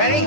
Ready?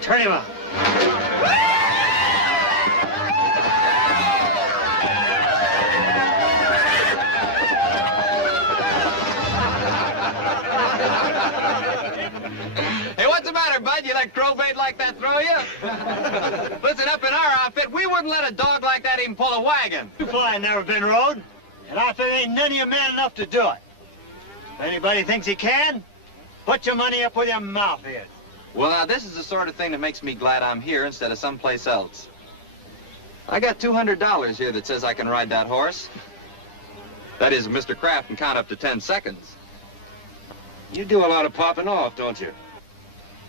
Turn him up. Hey, what's the matter, Bud? You let crowbait like that throw you? Listen, up in our outfit, we wouldn't let a dog like that even pull a wagon. You boy never been rode, and I think ain't none of you man enough to do it. If anybody thinks he can, put your money up with your mouth is. Well, now, this is the sort of thing that makes me glad I'm here instead of someplace else. I got $200 here that says I can ride that horse. That is, Mr. Kraft can count up to 10 seconds. You do a lot of popping off, don't you?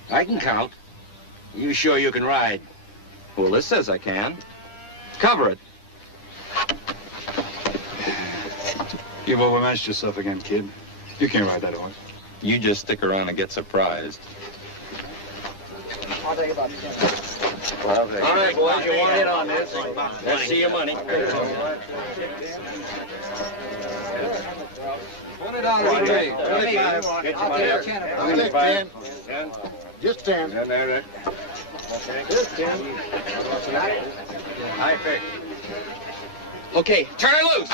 I can count. You sure you can ride? Well, this says I can. Cover it. You've overmatched yourself again, kid. You can't ride that horse. You just stick around and get surprised. I'll take about 10. All right, boys, you want in on this? Let's see your money. $20 straight. 25. Get your money. I'll take 10. 10. Just 10. There. Just 10. I fix. Okay, turn her loose.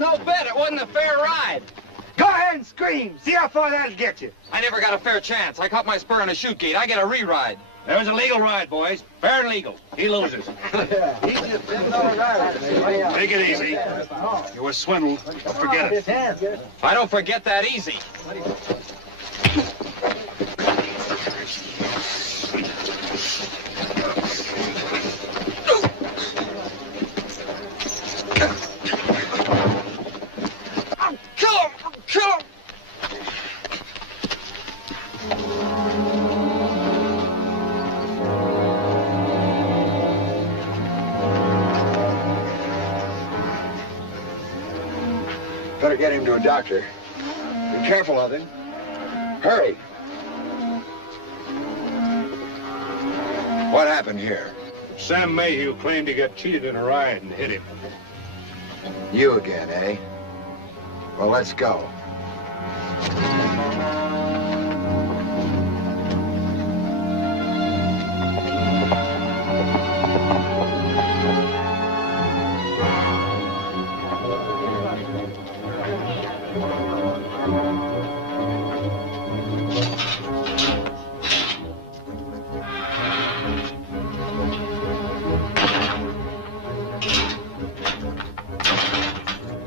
No bet. It wasn't a fair ride. Go ahead and scream. See how far that'll get you. I never got a fair chance. I caught my spur on a chute gate. I get a re-ride. There was a legal ride, boys. Fair and legal. He loses. He's just $10 rider. Take it easy. You were swindled. Don't forget it. I don't forget that easy. Better get him to a doctor. Be careful of him. Hurry. What happened here? Sam Mayhew claimed he got cheated in a ride and hit him. You again, eh? Well, let's go.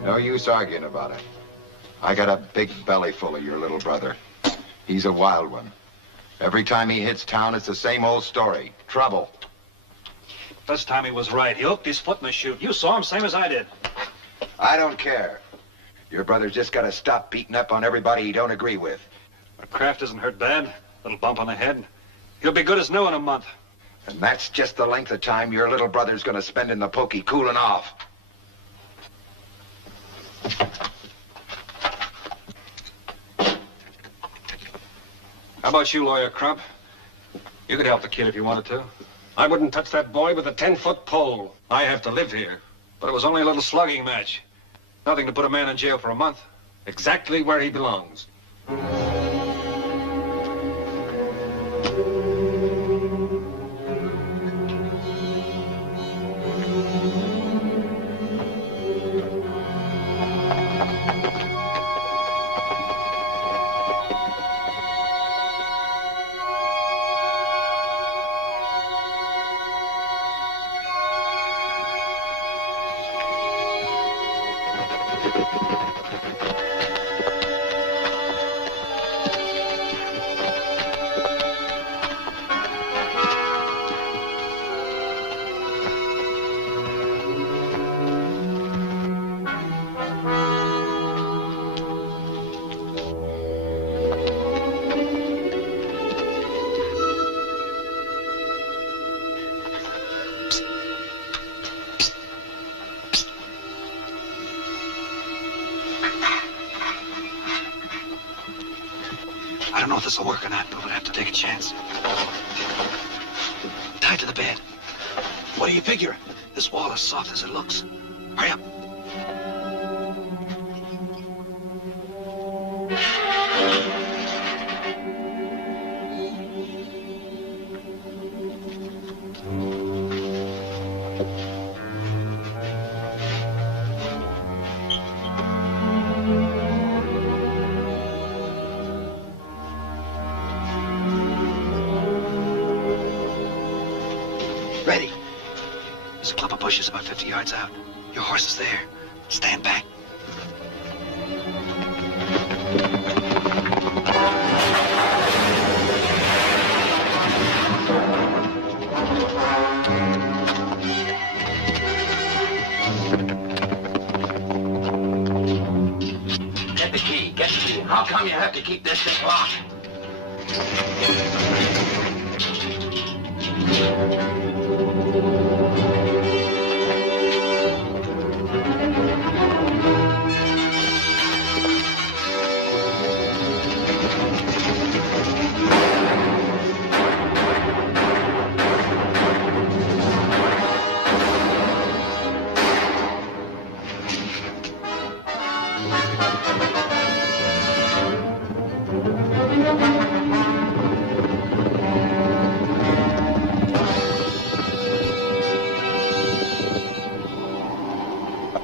No use arguing about it. I got a big belly full of your little brother. He's a wild one. Every time he hits town, it's the same old story. Trouble. First time he was right. He hooked his foot in the chute. You saw him same as I did. I don't care. Your brother's just got to stop beating up on everybody he don't agree with. But Kraft isn't hurt bad. Little bump on the head. He'll be good as new in a month. And that's just the length of time your little brother's going to spend in the pokey cooling off. How about you, Lawyer Crump? You could help the kid if you wanted to. I wouldn't touch that boy with a 10-foot pole. I have to live here. But it was only a little slugging match. Nothing to put a man in jail for a month. Exactly where he belongs. if this will work or not, but we'll have to take a chance. Tied to the bed. What do you figure? This wall is soft as it looks. Hurry up. Ready. There's a clump of bushes about 50 yards out. Your horse is there. Stand back. Get the key. Get the key. How come you have to keep this thing locked?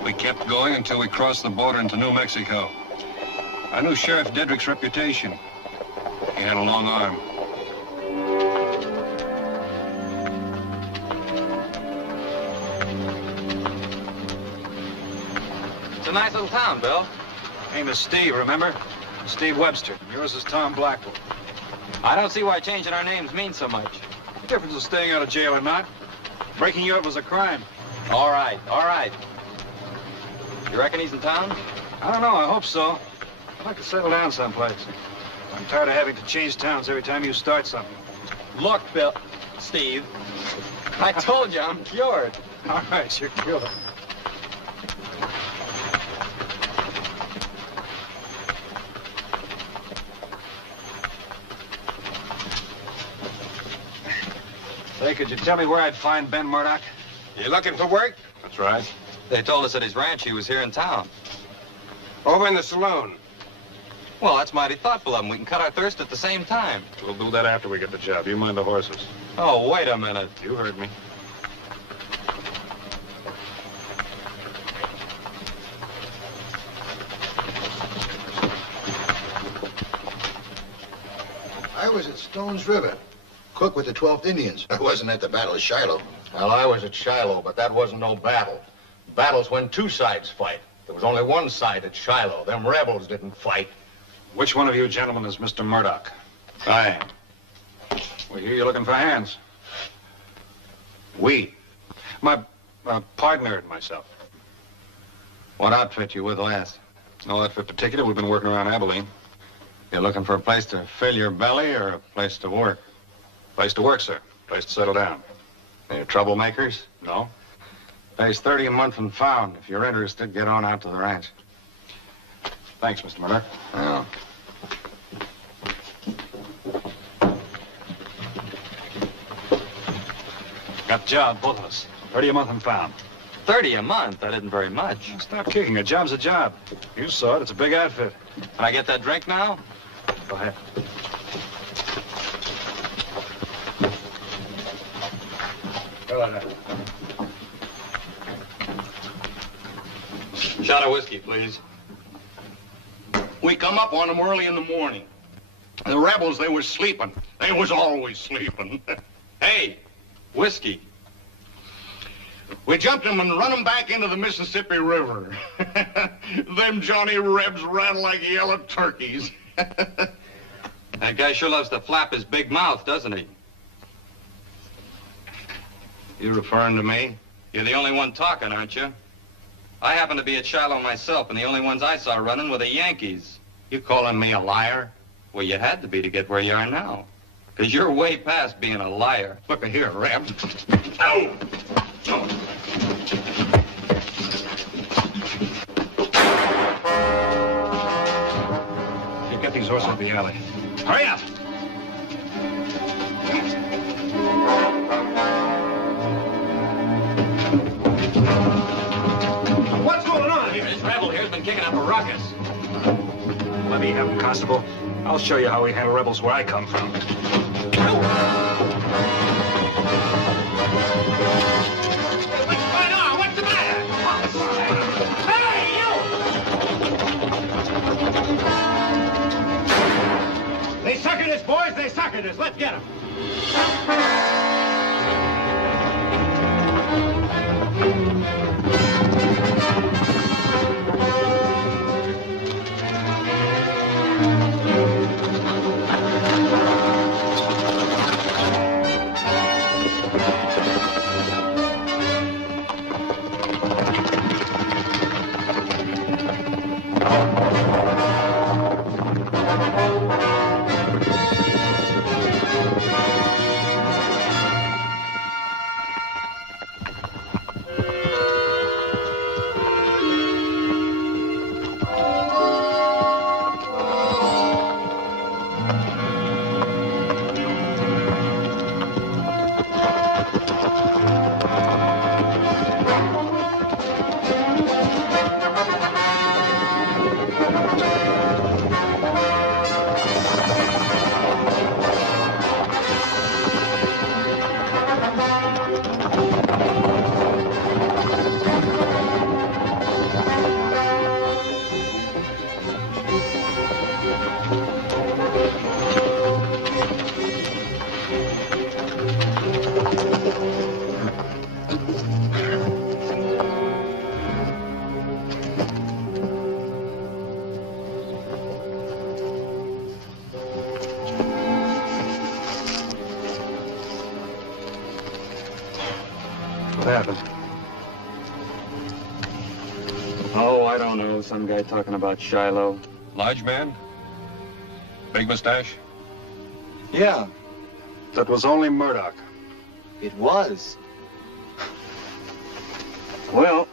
We kept going until we crossed the border into New Mexico. I knew Sheriff Dedrick's reputation. He had a long arm. It's a nice little town, Bill. Name is Steve, remember? Steve Webster. Yours is Tom Blackwell. I don't see why changing our names means so much. The difference is staying out of jail or not. Breaking you up was a crime. All right, all right. You reckon he's in town? I don't know, I hope so. I'd like to settle down someplace. I'm tired of having to change towns every time you start something. Look, Bill. Steve. I told you I'm cured. All right, you're cured. Say, could you tell me where I'd find Ben Murdoch? You looking for work? That's right. They told us at his ranch he was here in town. Over in the saloon. Well, that's mighty thoughtful of him. We can cut our thirst at the same time. We'll do that after we get the job. You mind the horses. Oh, wait a minute. You heard me. I was at Stone's River, cook with the 12th Indians. I wasn't at the Battle of Shiloh. Well, I was at Shiloh, but that wasn't no battle. Battle's when two sides fight. There was only one side at Shiloh. Them rebels didn't fight. Which one of you gentlemen is Mr. Murdoch? Aye. We hear you're looking for hands. We. My partner and myself. What outfit you with last? No outfit particular. We've been working around Abilene. You looking for a place to fill your belly or a place to work? Place to work, sir. Place to settle down. Any troublemakers? No? Pays 30 a month and found. If you're interested, get on out to the ranch. Thanks, Mr. Murdoch. Yeah. Got the job, both of us. 30 a month and found. 30 a month? That isn't very much. Stop kicking. A job's a job. You saw it. It's a big outfit. Can I get that drink now? Go ahead. Go ahead. Shot of whiskey, please. We come up on them early in the morning. The rebels, they was sleeping. They was always sleeping. Hey, whiskey. We jumped them and run them back into the Mississippi River. Them Johnny Rebs ran like yellow turkeys. That guy sure loves to flap his big mouth, doesn't he? You referring to me? You're the only one talking, aren't you? I happen to be at Shiloh myself, and the only ones I saw running were the Yankees. You calling me a liar? Well, you had to be to get where you are now. Because you're way past being a liar. Look here, Reb. Ow! You get these horses in the alley. Hurry up! What's going on here? This rebel here's been kicking up a ruckus. Let me have him, Constable. I'll show you how we handle rebels where I come from. What's going on? What's the matter? Hey, you! They suckered us, boys. They suckered us. Let's get them. What happened? Oh, I don't know. Some guy talking about Shiloh. Large man? Big mustache? Yeah, That was only Murdoch. it was. Well,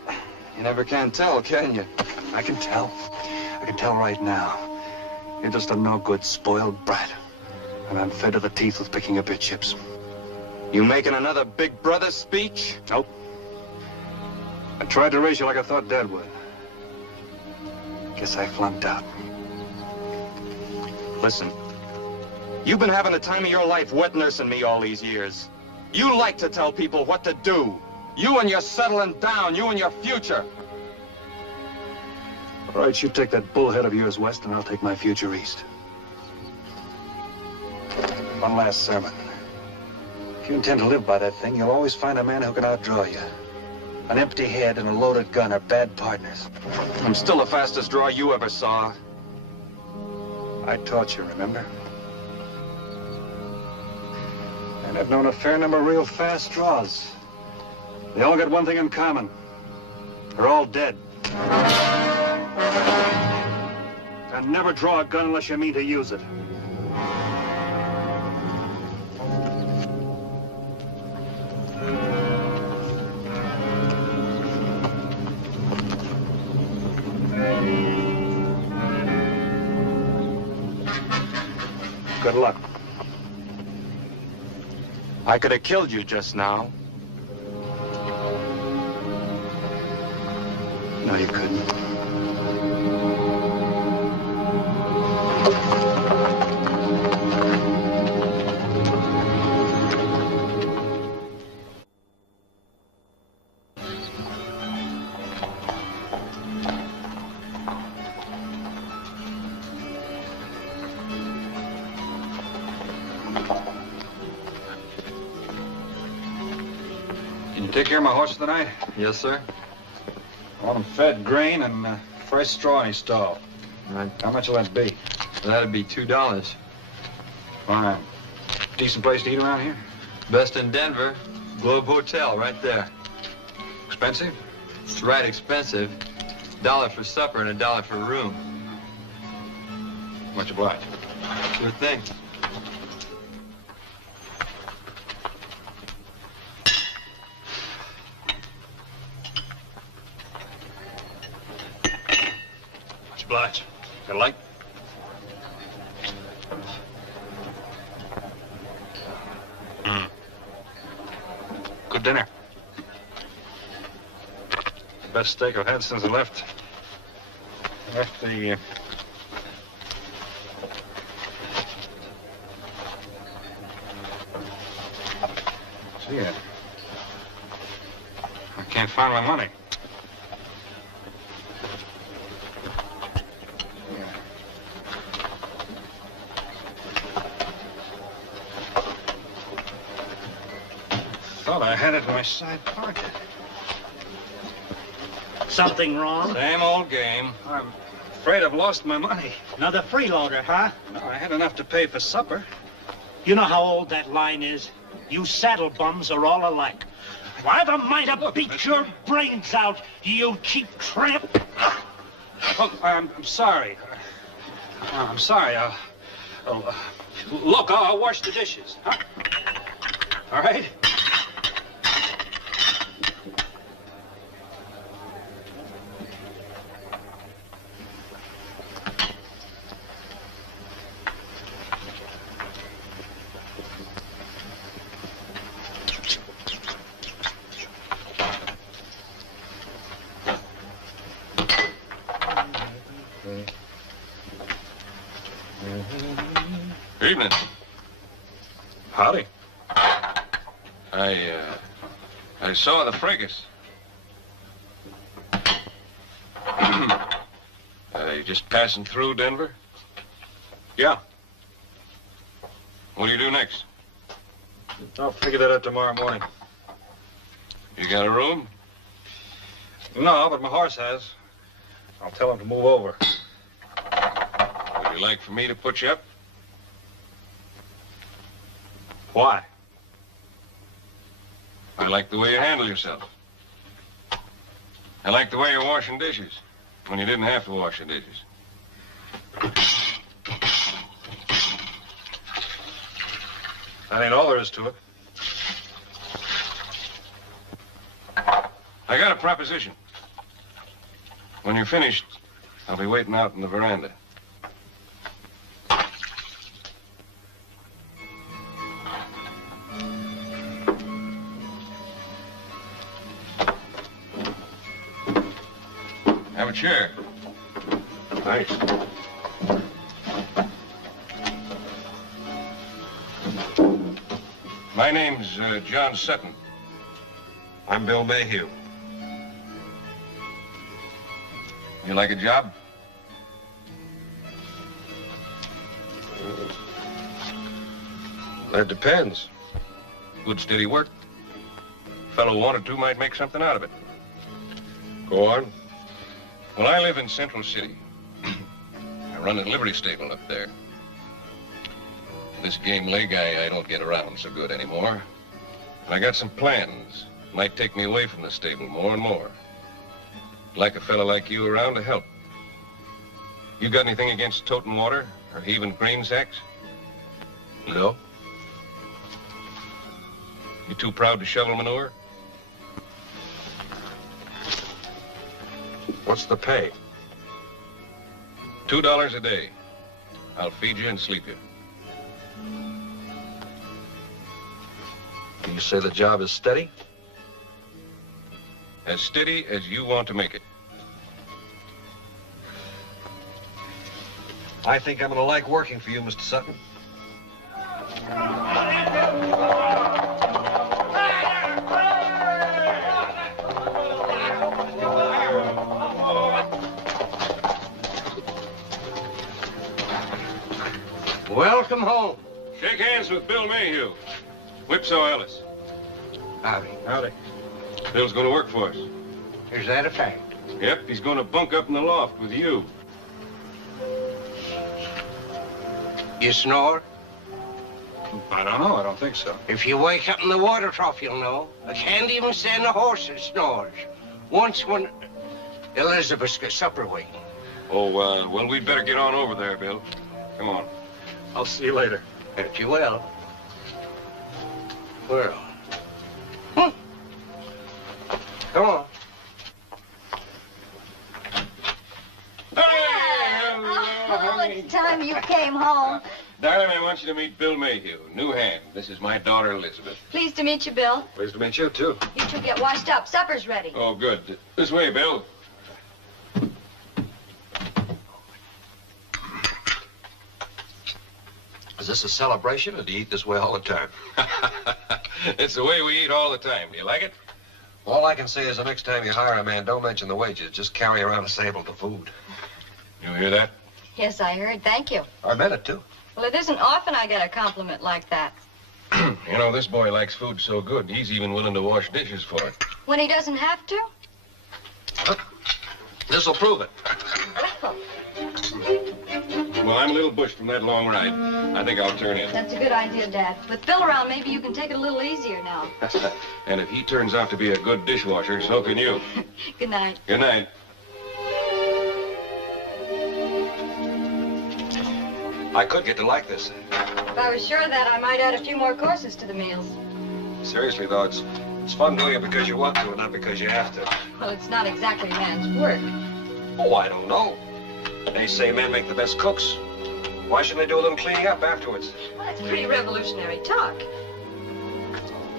You never can tell, can you? I can tell. I can tell right now. You're just a no-good, spoiled brat. And I'm fed to the teeth with picking up your chips. You making another big brother speech? Nope. I tried to raise you like I thought Dad would. Guess I flunked out. Listen, you've been having the time of your life wet nursing me all these years. You like to tell people what to do. You and your settling down, you and your future. All right, you take that bullhead of yours west, and I'll take my future east. One last sermon. If you intend to live by that thing, you'll always find a man who can outdraw you. An empty head and a loaded gun are bad partners. I'm still the fastest draw you ever saw. I taught you, remember? And I've known a fair number of real fast draws. They all got one thing in common. They're all dead. And never draw a gun unless you mean to use it. Good luck. I could have killed you just now. No, you couldn't. Can you take care of my horse tonight? Yes, sir. I want him fed grain and fresh straw in his stall. Right. How much will that be? That'd be $2. Fine. Decent place to eat around here? Best in Denver. Globe Hotel, right there. Expensive? It's right expensive. $1 for supper and $1 for room. Much obliged. Sure thing. Much obliged. Got a light? Good dinner. Best steak I've had since I left the... Gee, I can't find my money. Thought I had it in my side pocket. Something wrong? Same old game. I'm afraid I've lost my money. Another freeloader, huh? No, I had enough to pay for supper. You know how old that line is? You saddle bums are all alike. I've a mind to beat your brains out, you cheap tramp. Look, I'm sorry. I'm sorry. Look, I'll wash the dishes, huh? All right? Evening. Howdy. I saw the fracas. You just passing through Denver? Yeah. What do you do next? I'll figure that out tomorrow morning. You got a room? No, but my horse has. I'll tell him to move over. Would you like for me to put you up? Why? I like the way you handle yourself. I like the way you're washing dishes when you didn't have to wash the dishes. That ain't all there is to it. I got a proposition. When you're finished, I'll be waiting out in the veranda. Have a chair. Thanks. My name's John Sutton. I'm Bill Mayhew. You like a job? That depends. Good steady work. Fellow wanted to might make something out of it. Go on. Well, I live in Central City. I run a livery stable up there. This game lay guy, I don't get around so good anymore. I got some plans. Might take me away from the stable more and more. Like a fella like you around to help. You got anything against toting water or heaving grain sacks? No. You too proud to shovel manure? What's the pay? $2 a day. I'll feed you and sleep you. You say the job is steady? As steady as you want to make it. I think I'm gonna like working for you, Mr. Sutton. Welcome home. Shake hands with Bill Mayhew. Whipsaw Ellis. Howdy. Howdy. Bill's going to work for us. Is that a fact? Yep, he's going to bunk up in the loft with you. You snore? I don't know. I don't think so. If you wake up in the water trough, you'll know. I can't even stand a horse that snores. Once when Elizabeth's got supper waiting. Oh, well, we'd better get on over there, Bill. Come on. I'll see you later. If you will. Well. Come on. Oh, it's time you came home. Darling, I want you to meet Bill Mayhew, new hand. This is my daughter, Elizabeth. Please Pleased to meet you, Bill. Pleased to meet you, too. You two get washed up. Supper's ready. Oh, good. This way, Bill. Is this a celebration, or do you eat this way all the time? It's the way we eat all the time. Do you like it? All I can say is the next time you hire a man, don't mention the wages. Just carry around a sample of the food. You hear that? Yes, I heard. Thank you. I meant it, too. Well, it isn't often I get a compliment like that. You know, this boy likes food so good, he's even willing to wash dishes for it. When he doesn't have to? This'll prove it. Well, I'm a little bushed from that long ride. I think I'll turn in. That's a good idea, Dad. With Bill around, maybe you can take it a little easier now. And if he turns out to be a good dishwasher, so can you. Good night. Good night. I could get to like this. If I was sure of that, I might add a few more courses to the meals. Seriously, though, it's fun doing it because you want to and not because you have to. Well, it's not exactly man's work. Oh, I don't know. They say men make the best cooks. Why shouldn't they do a little cleaning up afterwards? Well, that's pretty revolutionary talk.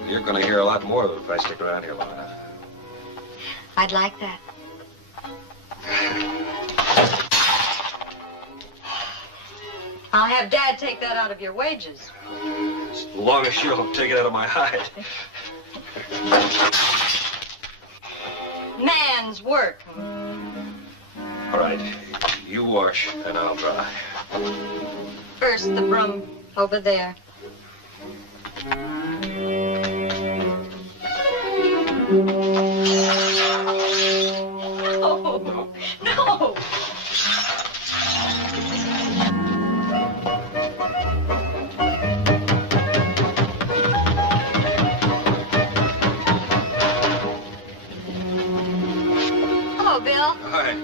You're going to hear a lot more of it if I stick around here long enough. I'd like that. I'll have Dad take that out of your wages. As long as you'll take it out of my hide. Man's work. All right, you wash and I'll dry. First, the broom over there. No, no. Hello, Bill. Hi.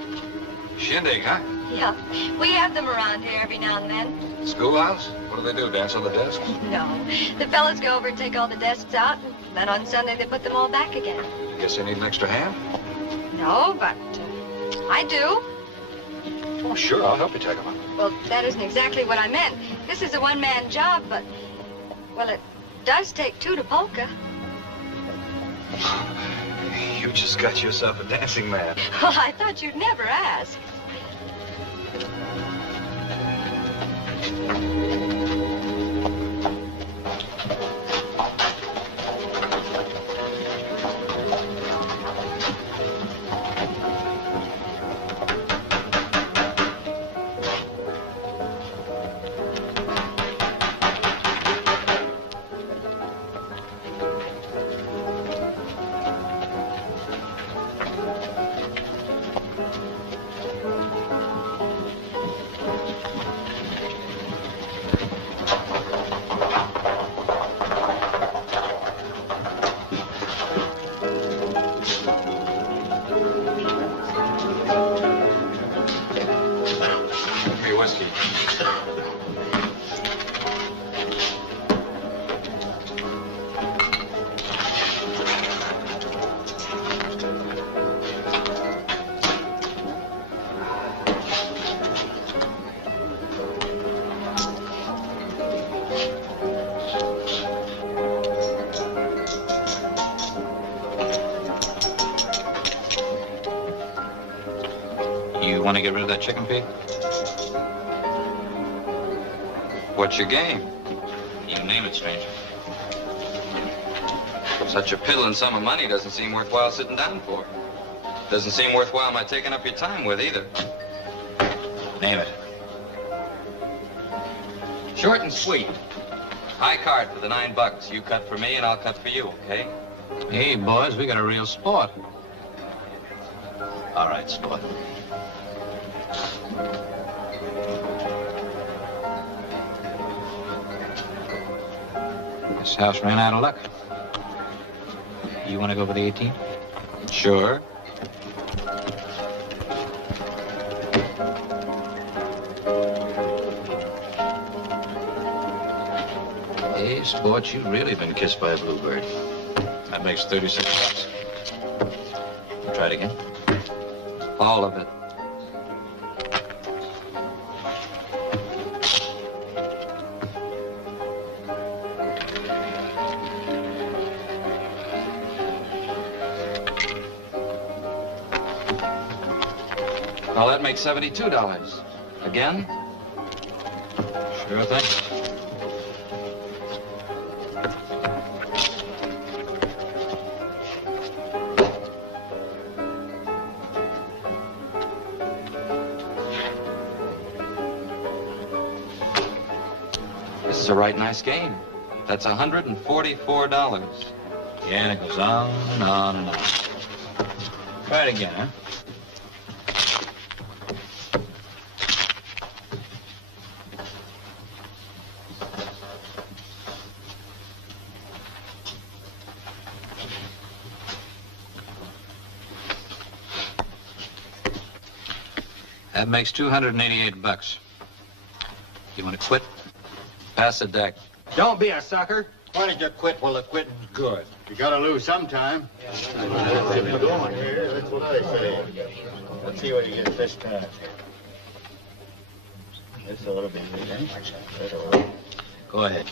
Shindig, huh? Yeah, we have them around here every now and then. Schoolhouse? What do they do, dance on the desk? No, the fellas go over and take all the desks out, and then on Sunday they put them all back again. Guess they need an extra hand? No, but I do. Oh, sure, I'll help you take them out. Well, that isn't exactly what I meant. This is a one-man job, but, well, it does take two to polka. You just got yourself a dancing man. Well, I thought you'd never ask. Want to get rid of that chicken feed? What's your game? You name it, stranger. Such a piddling sum of money doesn't seem worthwhile sitting down for. Doesn't seem worthwhile my taking up your time with either. Name it. Short and sweet. High card for the $9. You cut for me and I'll cut for you, okay? Hey, boys, we got a real sport. All right, sport. This house ran out of luck. You want to go for the 18? Sure. Hey, sport, you've really been kissed by a bluebird. That makes $36. Try it again. All of it. Well, that makes $72. Again? Sure thing. This is a right nice game. That's $144. Yeah, and it goes on and on and on. Try it again, huh? That makes $288. You want to quit? Pass the deck. Don't be a sucker. Why don't you quit while the quitting's good? You gotta lose sometime. Going here, that's what I say. Let's see what he gets this time. This ought to be good. Go ahead.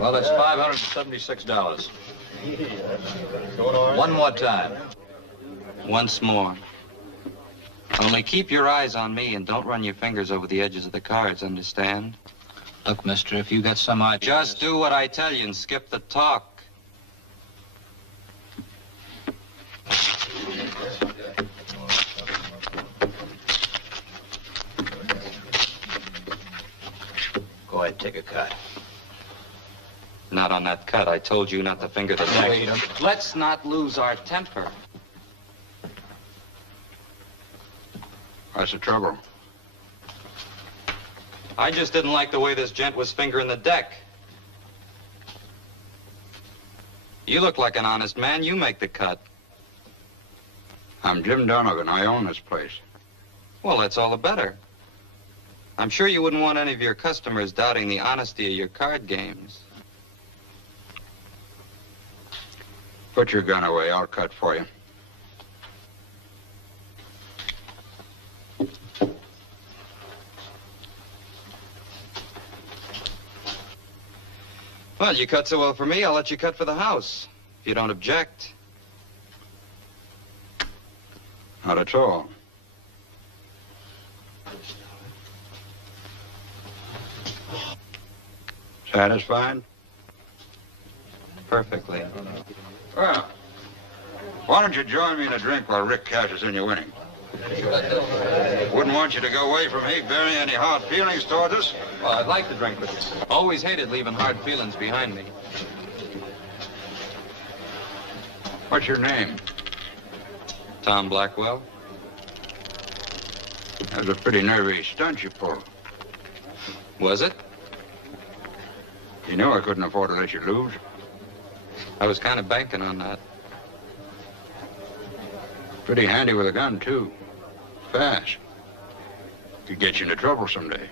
Well, that's $576. One more time. Once more. Only keep your eyes on me and don't run your fingers over the edges of the cards, understand? Look, mister, if you got some idea... Just do what I tell you and skip the talk. Go ahead, take a cut. Not on that cut. I told you not to finger the deck. Let's not lose our temper. What's the trouble? I just didn't like the way this gent was fingering the deck. You look like an honest man. You make the cut. I'm Jim Donovan. I own this place. Well, that's all the better. I'm sure you wouldn't want any of your customers doubting the honesty of your card games. Put your gun away. I'll cut for you. Well, you cut so well for me, I'll let you cut for the house, if you don't object. Not at all. Satisfied? Perfectly. Well, why don't you join me in a drink while Rick cashes in your winning? Wouldn't want you to go away from me bearing any hard feelings toward us. Well, I'd like to drink with you. Always hated leaving hard feelings behind me. What's your name? Tom Blackwell. That was a pretty nervy stunt you pulled. Was it? You knew I couldn't afford to let you lose. I was kind of banking on that. Pretty handy with a gun, too. Fast. Could get you into trouble someday.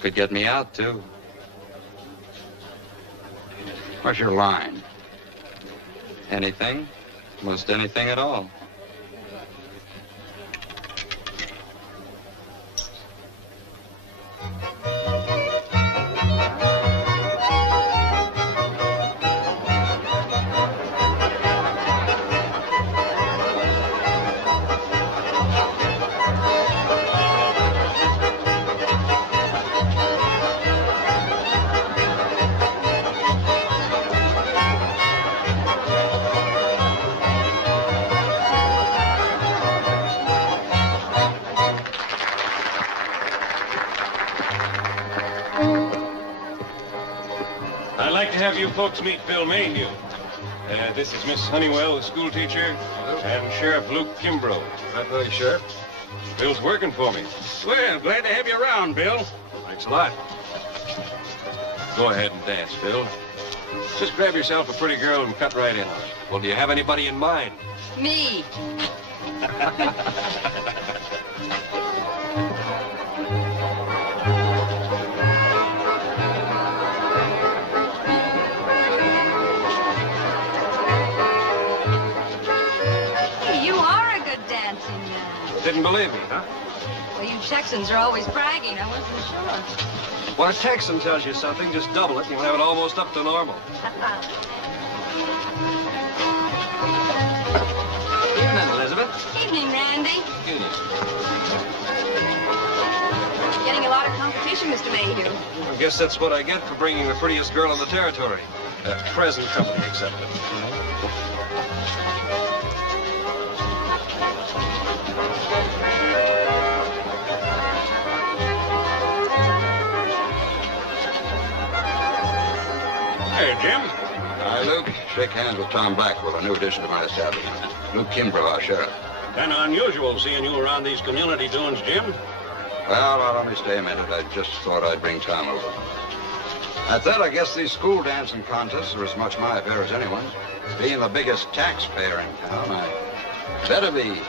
Could get me out, too. What's your line? Anything. Most anything at all. Have you folks meet Bill Mayhew. This is Miss Honeywell, the school teacher, and Sheriff Luke Kimbrough. Hi, Sheriff. Bill's working for me. Well, glad to have you around, Bill. Thanks a lot. Go ahead and dance, Bill. Just grab yourself a pretty girl and cut right in on it. Well, do you have anybody in mind? Me. You are a good dancing man. Didn't believe me, huh? Well, you Texans are always bragging. I wasn't sure. When a Texan tells you something, just double it and you'll have it almost up to normal. Evening, Elizabeth. Evening, Randy. Evening. Getting a lot of competition, Mr. Mayhew. I guess that's what I get for bringing the prettiest girl in the territory. Present company accepted. Hey, Jim. Hi, Luke. Shake hands with Tom Blackwell, a new addition to my establishment. Luke Kimbrough, our sheriff. Kind of unusual seeing you around these community doings, Jim. Well, now, let me stay a minute. I just thought I'd bring Tom over. At that, I guess these school dancing contests are as much my affair as anyone's. Being the biggest taxpayer in town, I better be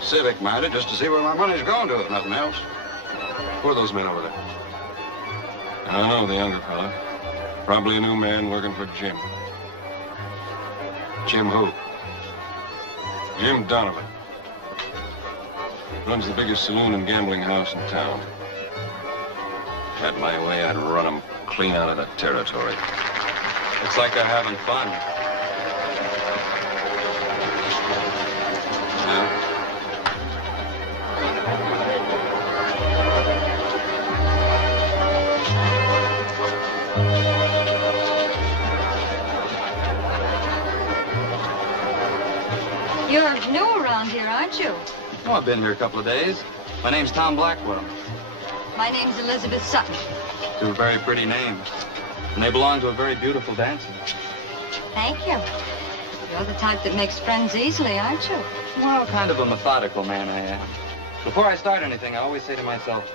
civic-minded just to see where my money's going to, if nothing else. Who are those men over there? I don't know, the younger fella. Probably a new man working for Jim. Jim who? Jim Donovan. Runs the biggest saloon and gambling house in town. Had my way, I'd run him clean out of the territory. Looks like they're having fun. You're new around here, aren't you? Oh, I've been here a couple of days. My name's Tom Blackwell. My name's Elizabeth Sutton. Two very pretty names. And they belong to a very beautiful dancer. Thank you. You're the type that makes friends easily, aren't you? Well, kind of a methodical man I am. Before I start anything, I always say to myself,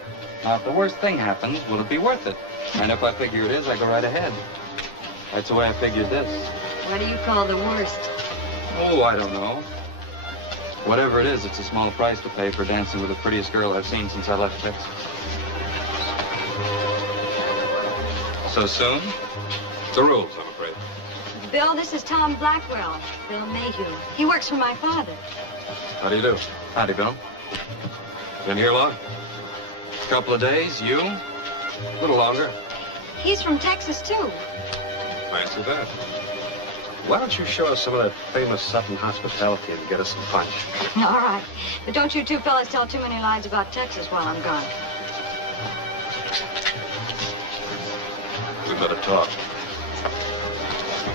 now, if the worst thing happens, will it be worth it? And if I figure it is, I go right ahead. That's the way I figured this. What do you call the worst? Oh, I don't know. Whatever it is, it's a small price to pay for dancing with the prettiest girl I've seen since I left Texas. So soon? The rules, I'm afraid. Bill, this is Tom Blackwell. Bill Mayhew. He works for my father. How do you do? Howdy, Bill. Been here long? Couple of days. You? A little longer. He's from Texas, too. Fancy that. Why don't you show us some of that famous Sutton hospitality and get us some punch? All right. But don't you two fellas tell too many lies about Texas while I'm gone. We better talk.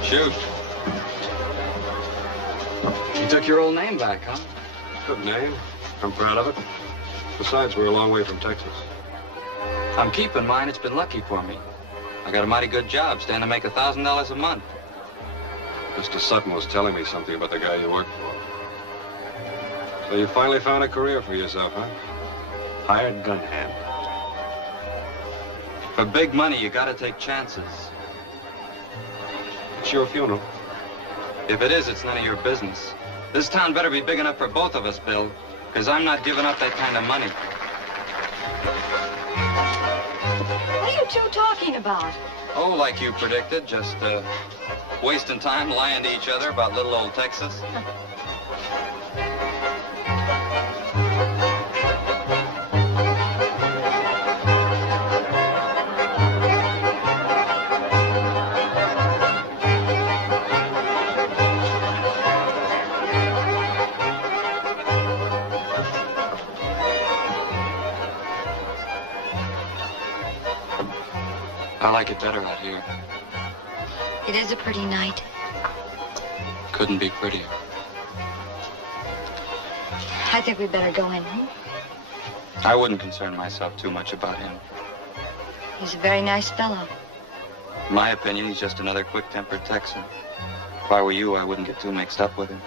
Shoot. You took your old name back, huh? Good name. I'm proud of it. Besides, we're a long way from Texas. I'm keeping mine. It's been lucky for me. I got a mighty good job, stand to make $1,000 a month. Mr. Sutton was telling me something about the guy you work for. So you finally found a career for yourself, huh? Hired gun hand. For big money, you gotta take chances. It's your funeral. If it is, it's none of your business. This town better be big enough for both of us, Bill, because I'm not giving up that kind of money. What are you two talking about? Oh, like you predicted, just, wasting time lying to each other about little old Texas. I like it better out here. It is a pretty night. Couldn't be prettier. I think we'd better go in. I wouldn't concern myself too much about him. He's a very nice fellow. In my opinion, he's just another quick-tempered Texan. If I were you, I wouldn't get too mixed up with him.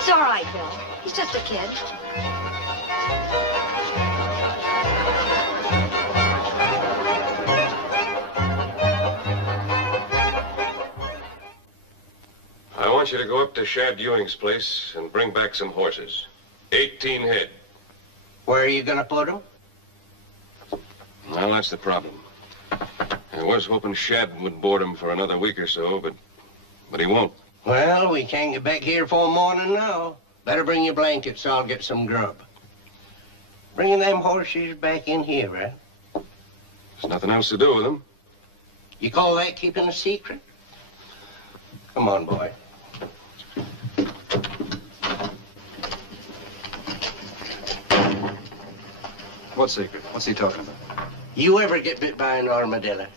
It's all right, Bill. He's just a kid. I want you to go up to Shad Ewing's place and bring back some horses. 18 head. Where are you gonna put him? Well, that's the problem. I was hoping Shad would board him for another week or so, but he won't. Well, we can't get back here for morning now. Better bring your blankets so I'll get some grub. Bringing them horses back in here, eh? There's nothing else to do with them. You call that keeping a secret? Come on, boy. What secret? What's he talking about? You ever get bit by an armadillo?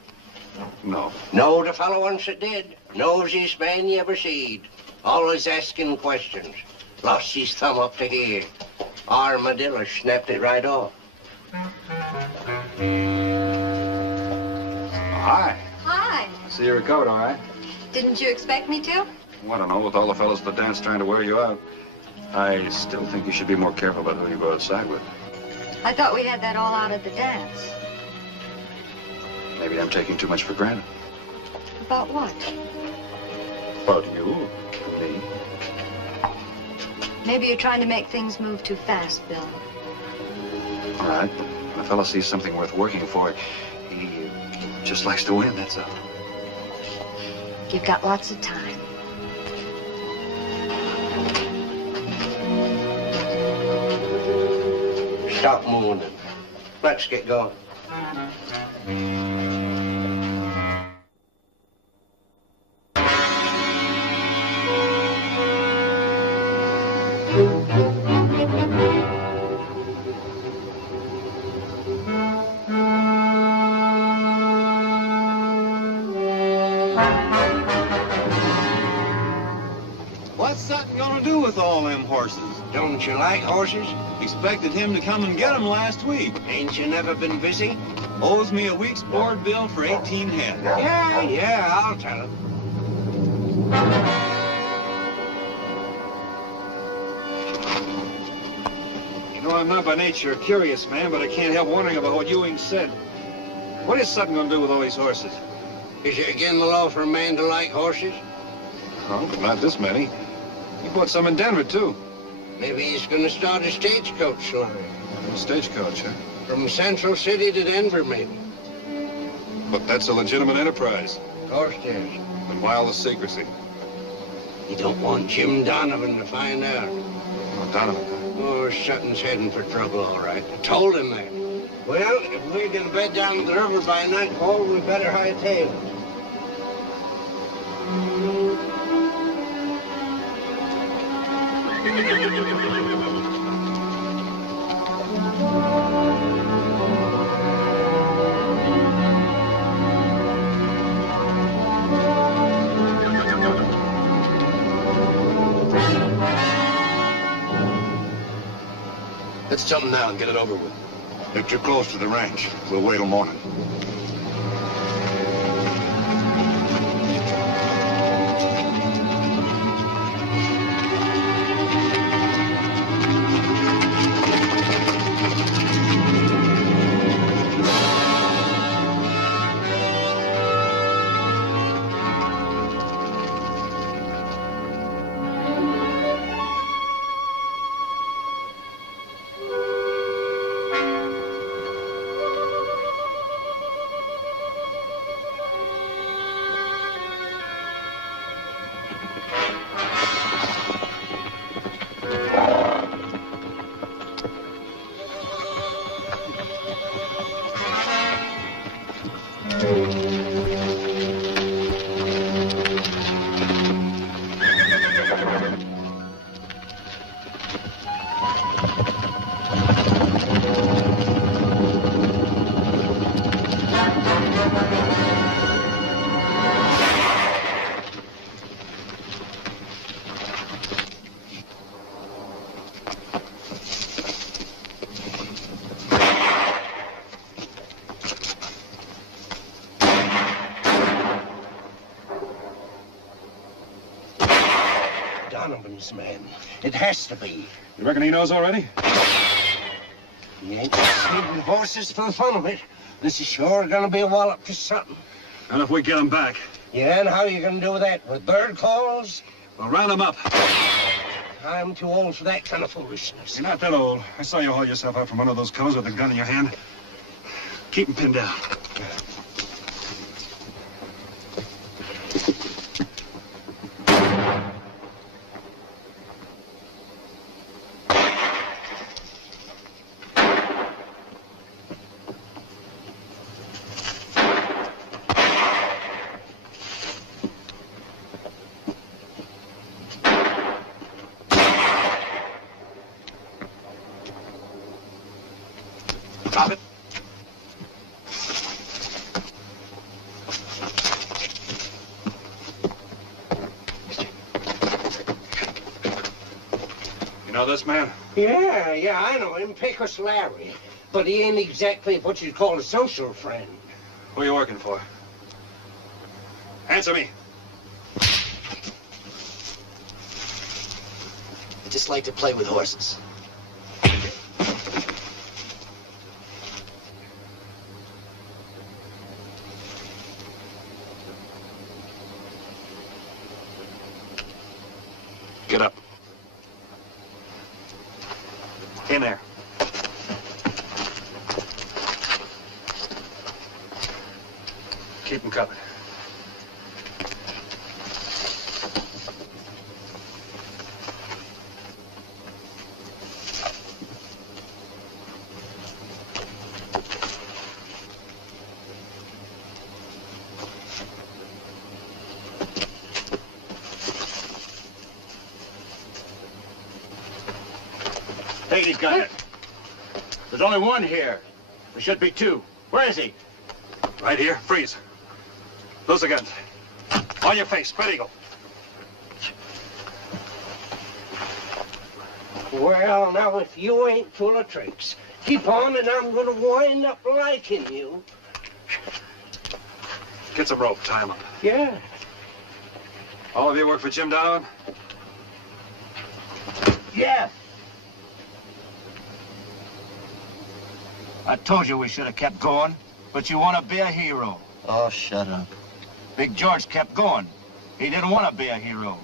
No. No, the fellow once that did. Nosiest man you ever seed. Always asking questions. Lost his thumb up to here. Armadillo snapped it right off. Hi. Hi. See you recovered, all right? Didn't you expect me to? Well, I don't know, with all the fellows at the dance trying to wear you out. I still think you should be more careful about who you go outside with. I thought we had that all out at the dance. Maybe I'm taking too much for granted. About what? About you, me. Maybe you're trying to make things move too fast, Bill. All right. When a fellow sees something worth working for, he just likes to win, that's all. You've got lots of time. Stop mooning. Let's get going. What's Sutton gonna do with all them horses? Don't you like horses? Expected him to come and get them last week. Ain't you never been busy? Owes me a week's board bill for 18 head. Yeah, I'll tell him. You know, I'm not by nature a curious man, but I can't help wondering about what Ewing said. What is Sutton gonna do with all these horses? Is it again the law for a man to like horses? Oh, not this many. He bought some in Denver, too. Maybe he's gonna start a stagecoach line. A stagecoach, huh? From Central City to Denver, maybe. But that's a legitimate enterprise. Of course it is. Then why all the secrecy? You don't want Jim Donovan to find out. Oh, Donovan. Oh, Sutton's heading for trouble, all right. I told him that. Well, if we're gonna bed down to the river by nightfall, we better hightail it. Let's jump now and get it over with. They're too close to the ranch. We'll wait till morning. Donovan's man. It has to be. You reckon he knows already? He ain't just sneaking horses for the fun of it. This is sure gonna be a wallop to something. And if we get him back? Yeah, and how are you gonna do that? With bird calls? We'll round him up. I'm too old for that kind of foolishness. You're not that old. I saw you haul yourself out from one of those cars with a gun in your hand. Keep him pinned down. Drop it. You know this man? Yeah, I know him, Pecos Larry. But he ain't exactly what you'd call a social friend. Who are you working for? Answer me. I just like to play with horses. Get up. In there. Keep him covered. Take these guns. There's only one here. There should be two. Where is he? Right here. Freeze. Those are guns. On your face. Spread eagle. Well, now, if you ain't full of tricks, keep on and I'm gonna wind up liking you. Get some rope. Tie him up. Yeah. All of you work for Jim Donovan? Yes. I told you we should have kept going, but you want to be a hero. Oh, shut up. Big George kept going. He didn't want to be a hero.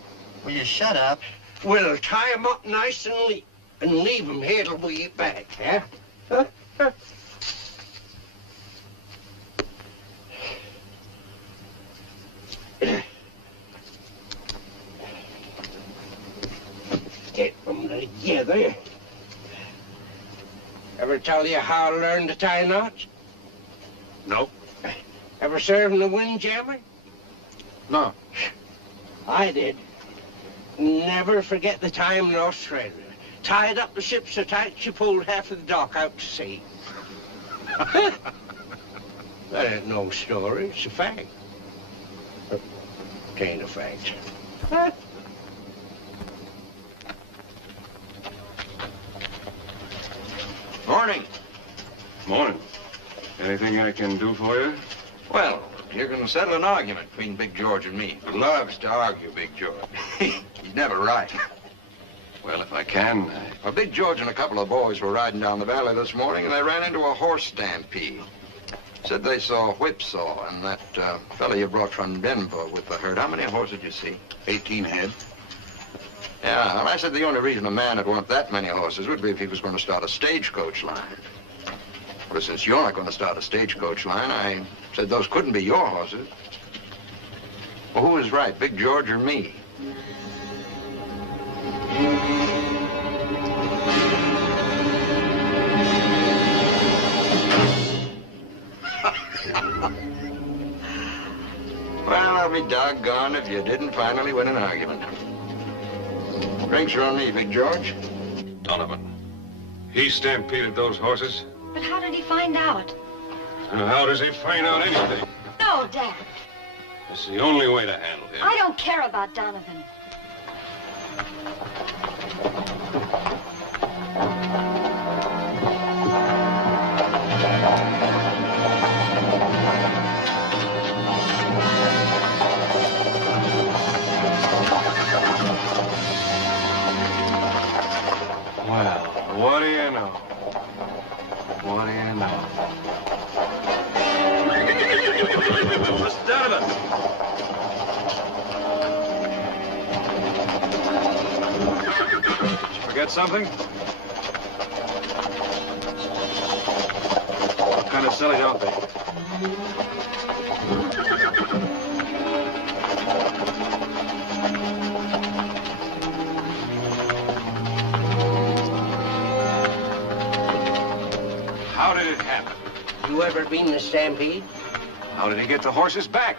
Will you shut up? We'll tie him up nice and leave him here till we get back, huh? Get them together. Ever tell you how to learn to tie knots? No. Ever serve in the windjammer? No. I did. Never forget the time in Australia. Tied up the ship so tight she pulled half of the dock out to sea. That ain't no story, it's a fact. It ain't a fact. Morning. Morning. Anything I can do for you? Well, you're going to settle an argument between Big George and me. Loves to argue, Big George. He's never right. Well, if I can, Well, Big George and a couple of boys were riding down the valley this morning, and they ran into a horse stampede. Said they saw Whipsaw and that fella you brought from Denver with the herd. How many horses did you see? 18 head. Yeah, well, I said the only reason a man would want that many horses would be if he was going to start a stagecoach line. But since you're not going to start a stagecoach line, I said those couldn't be your horses. Well, who was right, Big George or me? Well, I'll be doggone if you didn't finally win an argument. Drinks are on me, Big George. Donovan. He stampeded those horses? But how did he find out? How does he find out anything? No, Dad. It's the only way to handle him. I don't care about Donovan. Well, what do you know? What do you know? Mr. Donovan! Forget something? What kind of silly don't they? How did it happen? You ever been in a stampede? How did he get the horses back?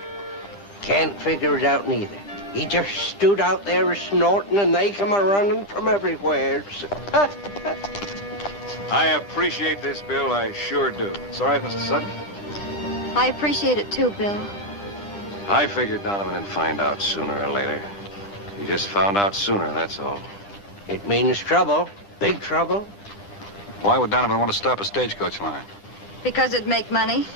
Can't figure it out neither. He just stood out there snorting and they come a-running from everywhere. I appreciate this, Bill. I sure do. It's all right, Mr. Sutton. I appreciate it too, Bill. I figured Donovan would find out sooner or later. He just found out sooner, that's all. It means trouble. Big trouble. Why would Donovan want to stop a stagecoach line? Because it'd make money.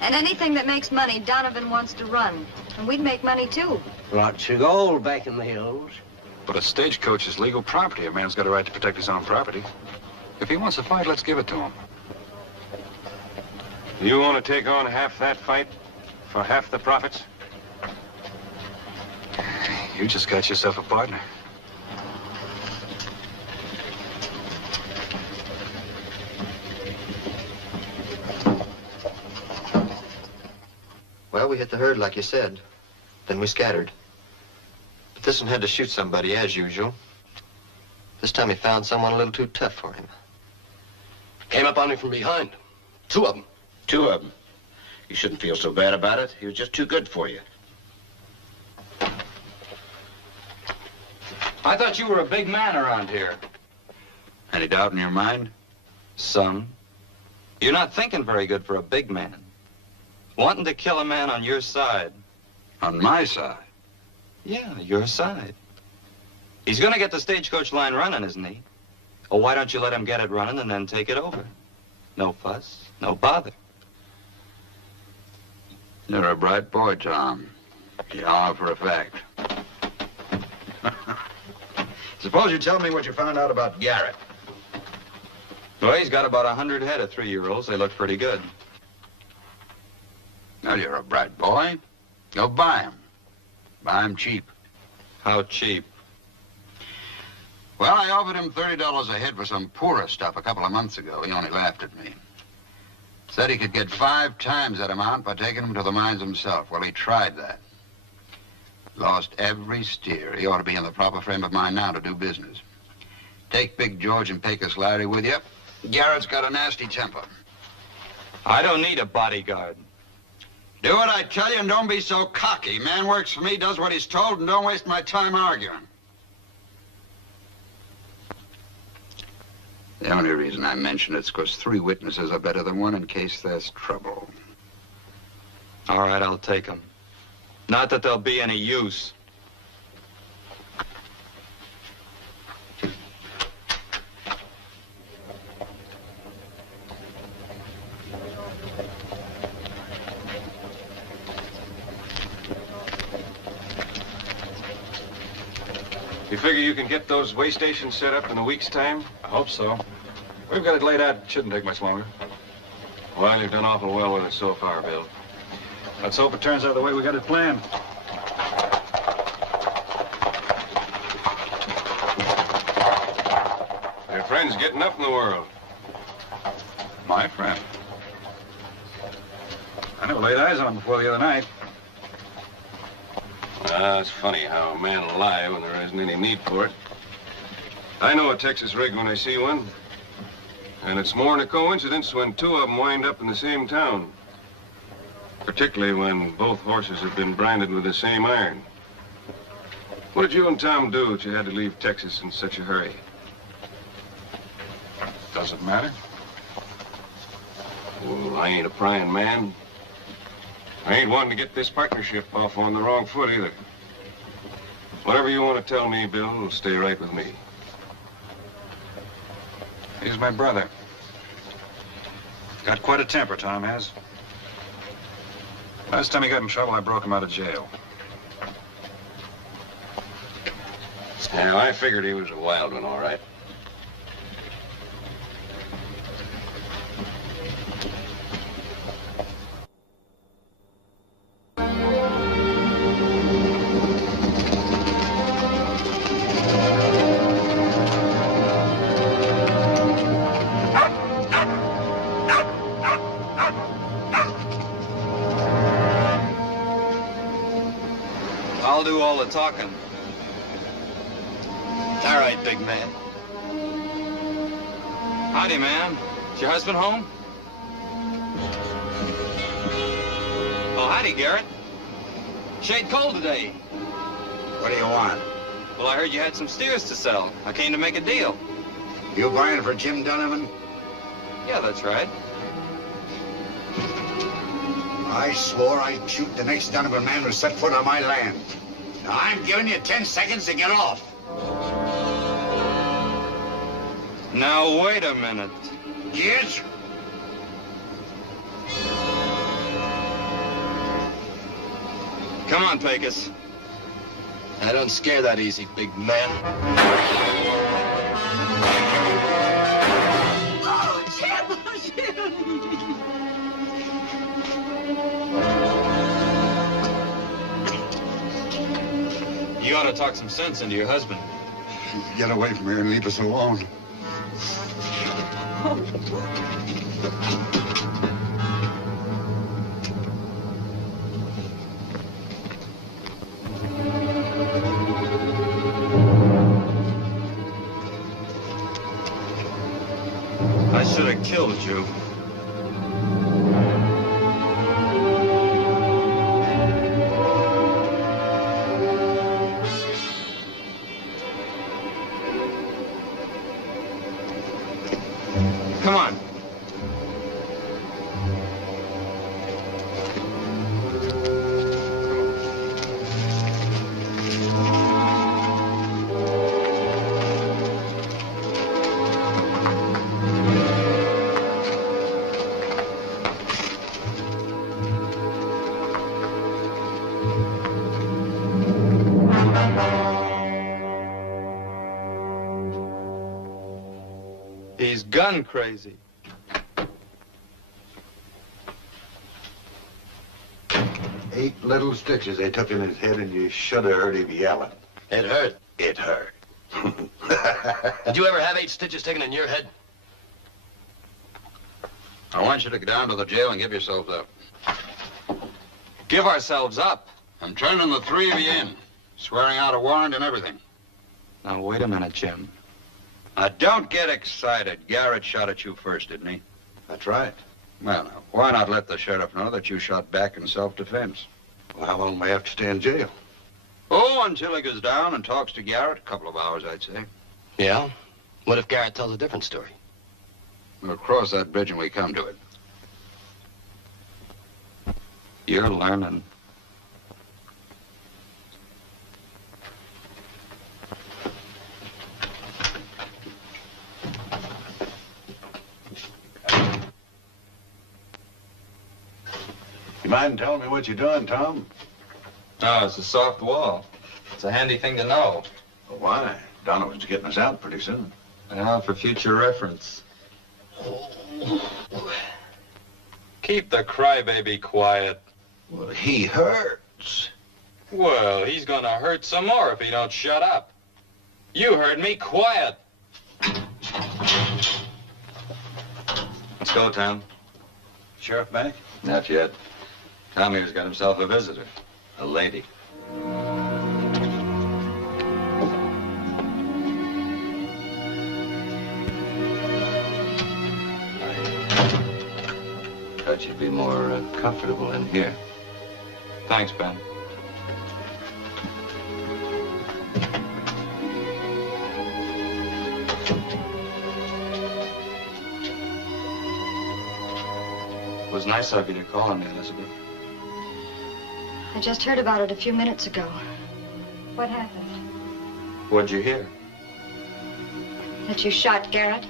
And anything that makes money, Donovan wants to run. And we'd make money too. Lots of gold back in the hills. But a stagecoach is legal property. A man's got a right to protect his own property. If he wants to fight, let's give it to him. You want to take on half that fight for half the profits? You just got yourself a partner. Well, we hit the herd like you said. Then we scattered. But this one had to shoot somebody, as usual. This time he found someone a little too tough for him. Came up on him from behind. 2 of them. 2 of them. You shouldn't feel so bad about it. He was just too good for you. I thought you were a big man around here. Any doubt in your mind? Some. You're not thinking very good for a big man. Wanting to kill a man on your side. On my side? Yeah, your side. He's gonna get the stagecoach line running, isn't he? Oh, why don't you let him get it running and then take it over? No fuss, no bother. You're a bright boy, Tom. You are for a fact. Suppose you tell me what you found out about Garrett. Well, he's got about 100 head of 3-year-olds. They look pretty good. Now, you're a bright boy. Go buy him. Buy him cheap. How cheap? Well, I offered him $30 a head for some poorer stuff a couple of months ago. He only laughed at me. Said he could get 5 times that amount by taking him to the mines himself. Well, he tried that. Lost every steer. He ought to be in the proper frame of mind now to do business. Take Big George and Pecos Larry with you. Garrett's got a nasty temper. I don't need a bodyguard. Do what I tell you and don't be so cocky. Man works for me, does what he's told, and don't waste my time arguing. The only reason I mention it's because 3 witnesses are better than 1 in case there's trouble. All right, I'll take them. Not that there'll be any use. You figure you can get those way stations set up in a week's time? I hope so. We've got it laid out. It shouldn't take much longer. Well, you've done awful well with it so far, Bill. Let's hope it turns out the way we got it planned. Your friend's getting up in the world. My friend. I never laid eyes on him before the other night. It's funny how a man will lie when there isn't any need for it. I know a Texas rig when I see one. And it's more than a coincidence when 2 of them wind up in the same town. Particularly when both horses have been branded with the same iron. What did you and Tom do that you had to leave Texas in such a hurry? Doesn't matter. Well, I ain't a prying man. I ain't wanting to get this partnership off on the wrong foot either. Whatever you want to tell me, Bill, will stay right with me. He's my brother. Got quite a temper, Tom has. Last time he got in trouble, I broke him out of jail. Yeah, I figured he was a wild one, all right. I'll do all the talking. All right, big man. Howdy, man. Is your husband home? Oh, howdy, Garrett. Shade cold today. What do you want? Well, I heard you had some steers to sell. I came to make a deal. You buying for Jim Donovan? Yeah, that's right. I swore I'd shoot the next Donovan man who set foot on my land. Now, I'm giving you 10 seconds to get off. Now, wait a minute. Yes? Come on, Pecos. I don't scare that easy, big man. Oh, Jim! You ought to talk some sense into your husband. Get away from here and leave us alone. I should have killed you. Come on. He's gun crazy. Eight little stitches they took in his head, and you should have heard him yelling. It hurt. It hurt. Did you ever have 8 stitches taken in your head? I want you to go down to the jail and give yourselves up. Give ourselves up? I'm turning the 3 of you in, swearing out a warrant and everything. Now, wait a minute, Jim. Now, don't get excited. Garrett shot at you first, didn't he? That's right. Well, now, why not let the sheriff know that you shot back in self-defense? Well, how long may I have to stay in jail? Oh, until he goes down and talks to Garrett. A couple of hours, I'd say. Yeah? What if Garrett tells a different story? We'll cross that bridge when we come to it. You're learning. You mind telling me what you're doing, Tom? Oh, it's a soft wall. It's a handy thing to know. Well, why? Donovan's getting us out pretty soon. Now, for future reference. Keep the crybaby quiet. Well, he hurts. Well, he's gonna hurt some more if he don't shut up. You heard me, quiet. Let's go, Tom. Sheriff back? Not yet. Tommy's got himself a visitor. A lady. Thought you'd be more comfortable in here. Thanks, Ben. It was nice of you to call on me, Elizabeth. I just heard about it a few minutes ago. What happened? What'd you hear? That you shot Garrett?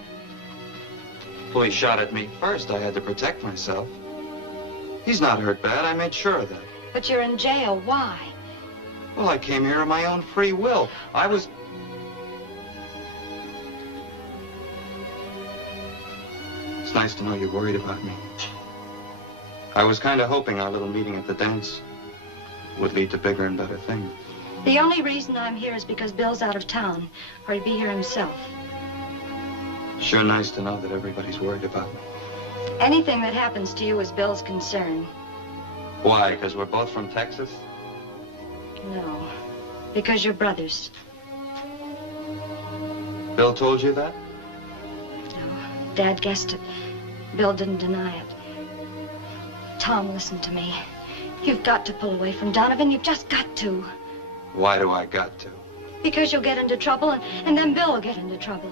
Well, he shot at me first. I had to protect myself. He's not hurt bad. I made sure of that. But you're in jail. Why? Well, I came here of my own free will. I was... It's nice to know you're worried about me. I was kind of hoping our little meeting at the dance would lead to bigger and better things. The only reason I'm here is because Bill's out of town, or he'd be here himself. Sure nice to know that everybody's worried about me. Anything that happens to you is Bill's concern. Why? Because we're both from Texas? No, because you're brothers. Bill told you that? No, Dad guessed it. Bill didn't deny it. Tom, listen to me. You've got to pull away from Donovan. You've just got to. Why do I got to? Because you'll get into trouble, and then Bill will get into trouble.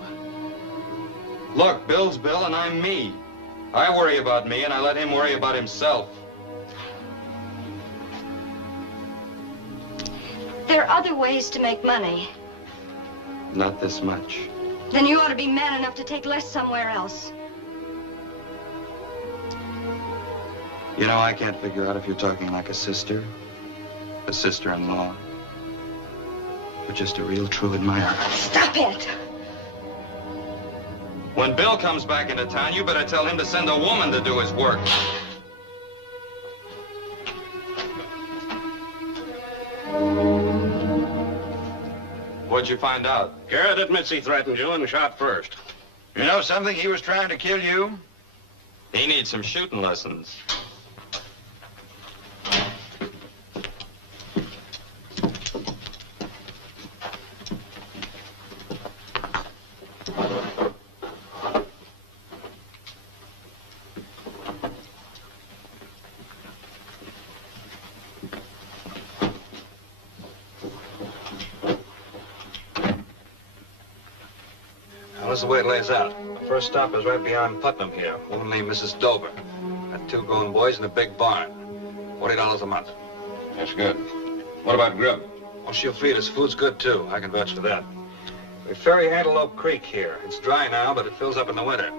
Look, Bill's Bill and I'm me. I worry about me, and I let him worry about himself. There are other ways to make money. Not this much. Then you ought to be man enough to take less somewhere else. You know, I can't figure out if you're talking like a sister-in-law, or just a real true admirer. Stop it! When Bill comes back into town, you better tell him to send a woman to do his work. What'd you find out? Garrett admits he threatened you and shot first. You know something? He was trying to kill you. He needs some shooting lessons. This is the way it lays out. First stop is right beyond Putnam here. A woman named Mrs. Dover. Got 2 grown boys in a big barn. $40 a month. That's good. What about grub? Well, she'll feed us. Food's good, too. I can vouch for that. We ferry Antelope Creek here. It's dry now, but it fills up in the winter.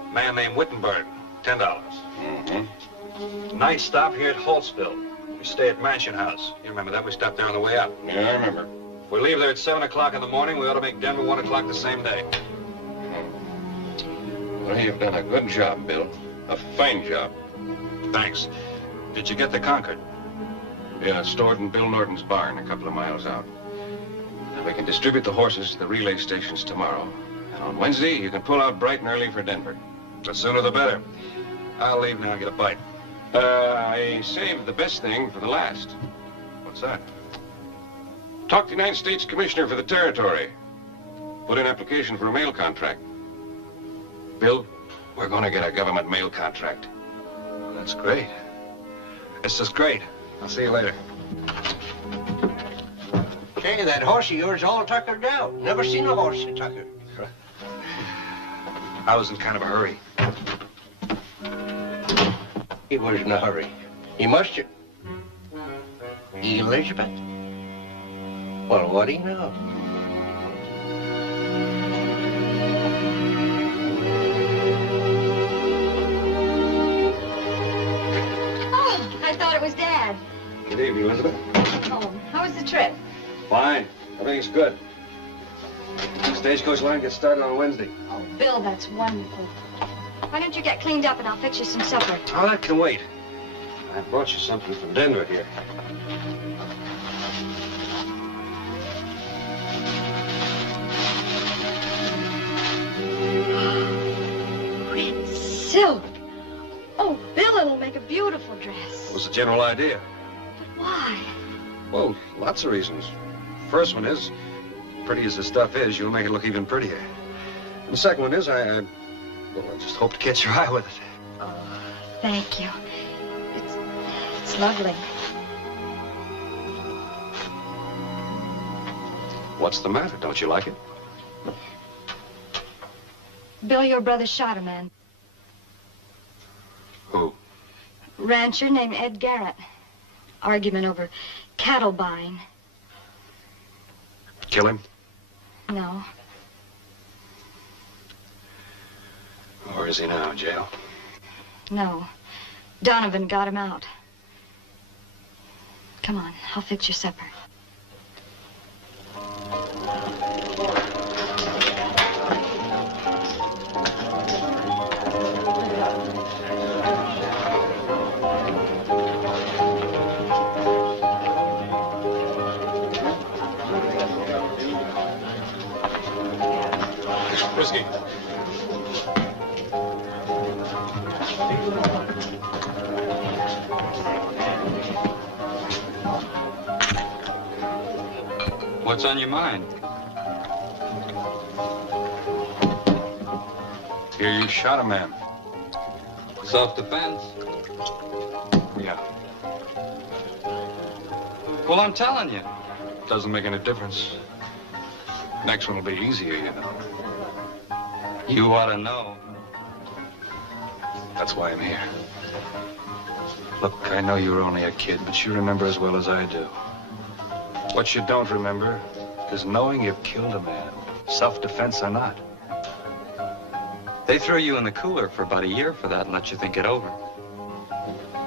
A man named Wittenberg, $10. Mm-hmm. Night stop here at Holtzville. We stay at Mansion House. You remember that? We stopped there on the way up. Yeah, I remember. If we leave there at 7 o'clock in the morning, we ought to make Denver 1 o'clock the same day. Well, you've done a good job, Bill. A fine job. Thanks. Did you get the Concord? Yeah, it's stored in Bill Norton's barn a couple of miles out. And we can distribute the horses to the relay stations tomorrow. And on Wednesday, you can pull out bright and early for Denver. The sooner the better. I'll leave now and get a bite. I saved the best thing for the last. What's that? Talk to the United States Commissioner for the territory. Put in application for a mail contract. Bill, we're going to get a government mail contract. That's great. This is great. I'll see you later. Say, that horse of yours all tuckered out. Never seen a horse so tuckered. I was in kind of a hurry. He was in a hurry. He must have. Elizabeth? Well, what do you know? I thought it was Dad. Good evening, Elizabeth. Oh, how was the trip? Fine. Everything's good. Stagecoach line gets started on Wednesday. Oh, Bill, that's wonderful. Why don't you get cleaned up and I'll fix you some supper? Oh, that can wait. I brought you something from Denver here. Red silk. Oh, Bill, it'll make a beautiful dress. It was the general idea. Why? Well, lots of reasons. First one is, pretty as the stuff is, you'll make it look even prettier. And the second one is, I just hope to catch your eye with it. Oh, thank you. It's lovely. What's the matter? Don't you like it? Bill, your brother shot a man. Who? Rancher named Ed Garrett. Argument over cattle buying. Kill him? No. Where is he now? Jail? No. Donovan got him out. Come on, I'll fix your supper. Whiskey. What's on your mind? Here you shot a man. Self-defense? Yeah. Well, I'm telling you. Doesn't make any difference. Next one will be easier, you know. You ought to know. That's why I'm here. Look, I know you were only a kid, but you remember as well as I do. What you don't remember is knowing you've killed a man, self-defense or not. They threw you in the cooler for about a year for that and let you think it over.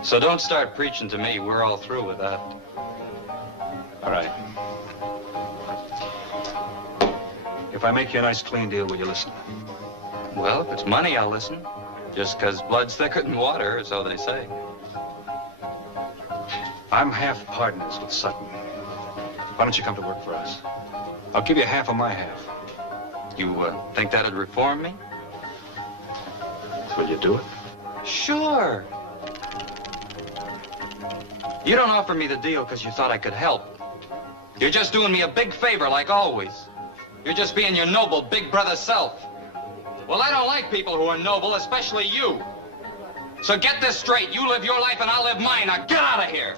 So don't start preaching to me. We're all through with that. All right. If I make you a nice clean deal, will you listen? Well, if it's money, I'll listen. Just 'cause blood's thicker than water, so they say. I'm half partners with Sutton. Why don't you come to work for us? I'll give you half of my half. You think that'd reform me? Will you do it? Sure. You don't offer me the deal because you thought I could help. You're just doing me a big favor like always. You're just being your noble big brother self. Well, I don't like people who are noble, especially you. So get this straight. You live your life and I'll live mine. Now get out of here.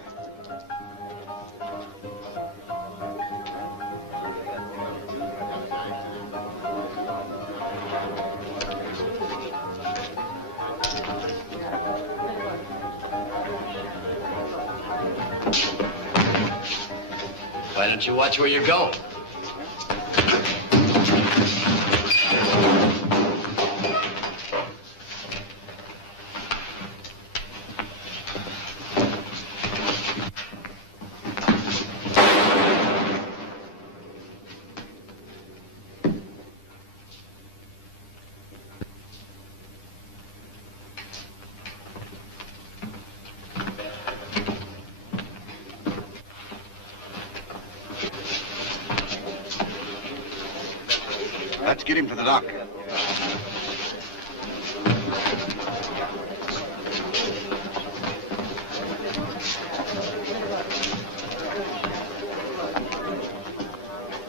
Why don't you watch where you're going? Let's get him to the doctor.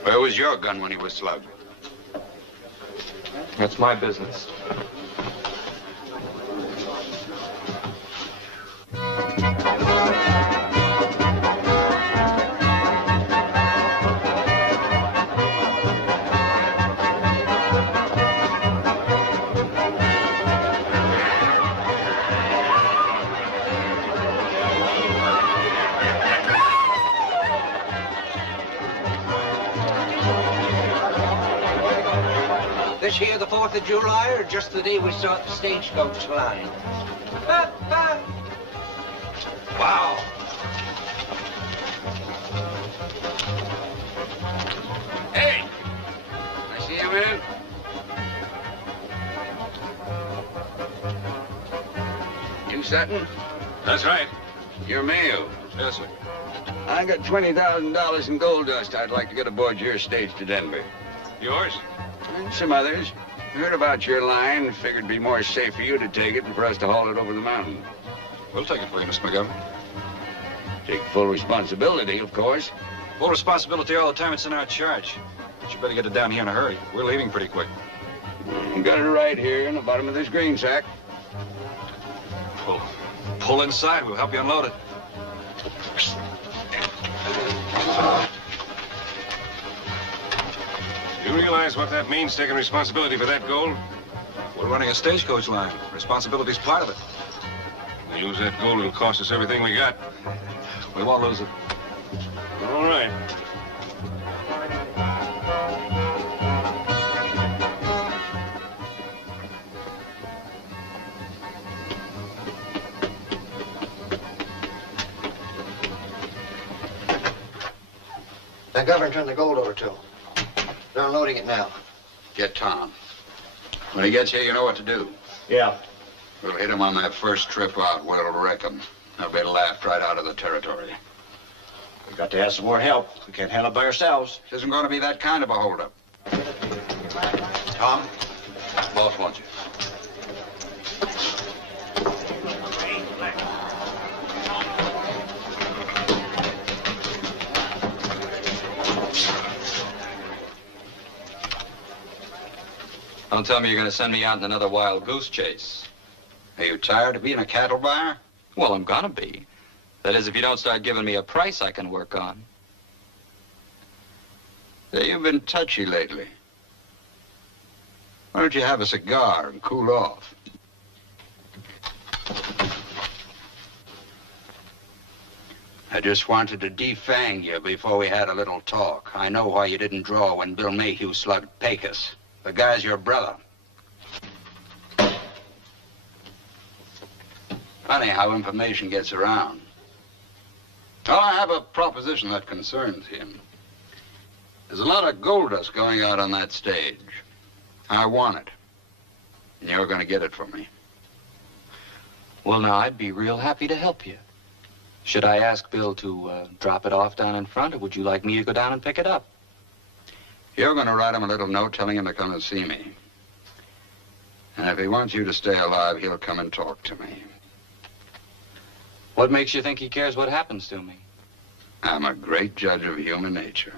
Where was your gun when he was slugged? That's my business. This here the 4th of July, or just the day we saw the stagecoach line? Wow. Hey! I see you, man. You Sutton? That's right. You're Mayo. Yes, sir. I got $20,000 in gold dust I'd like to get aboard your stage to Denver. Yours? And some others. Heard about your line. Figured it'd be more safe for you to take it than for us to haul it over the mountain. We'll take it for you, Mr. McGovern. Take full responsibility, of course. Full responsibility all the time it's in our charge. But you better get it down here in a hurry. We're leaving pretty quick. Got it right here in the bottom of this green sack. Pull inside. We'll help you unload it. You realize what that means, taking responsibility for that gold? We're running a stagecoach line. Responsibility's part of it. If we lose that gold, it'll cost us everything we got. We won't lose it. All right. The governor turned the gold over to him. They're unloading it now. Get Tom. When he gets here, you know what to do. Yeah. We'll hit him on that first trip out where it'll wreck him. They'll be laughed right out of the territory. We've got to have some more help. We can't handle it by ourselves. This isn't going to be that kind of a holdup. Tom, boss wants you. Don't tell me you're going to send me out in another wild goose chase. Are you tired of being a cattle buyer? Well, I'm gonna be. That is, if you don't start giving me a price I can work on. Say, you've been touchy lately. Why don't you have a cigar and cool off? I just wanted to defang you before we had a little talk. I know why you didn't draw when Bill Mayhew slugged Pecos. The guy's your brother. Funny how information gets around. Well, I have a proposition that concerns him. There's a lot of gold dust going out on that stage. I want it. And you're going to get it from me. Well, now, I'd be real happy to help you. Should I ask Bill to drop it off down in front, or would you like me to go down and pick it up? You're going to write him a little note telling him to come and see me. And if he wants you to stay alive, he'll come and talk to me. What makes you think he cares what happens to me? I'm a great judge of human nature.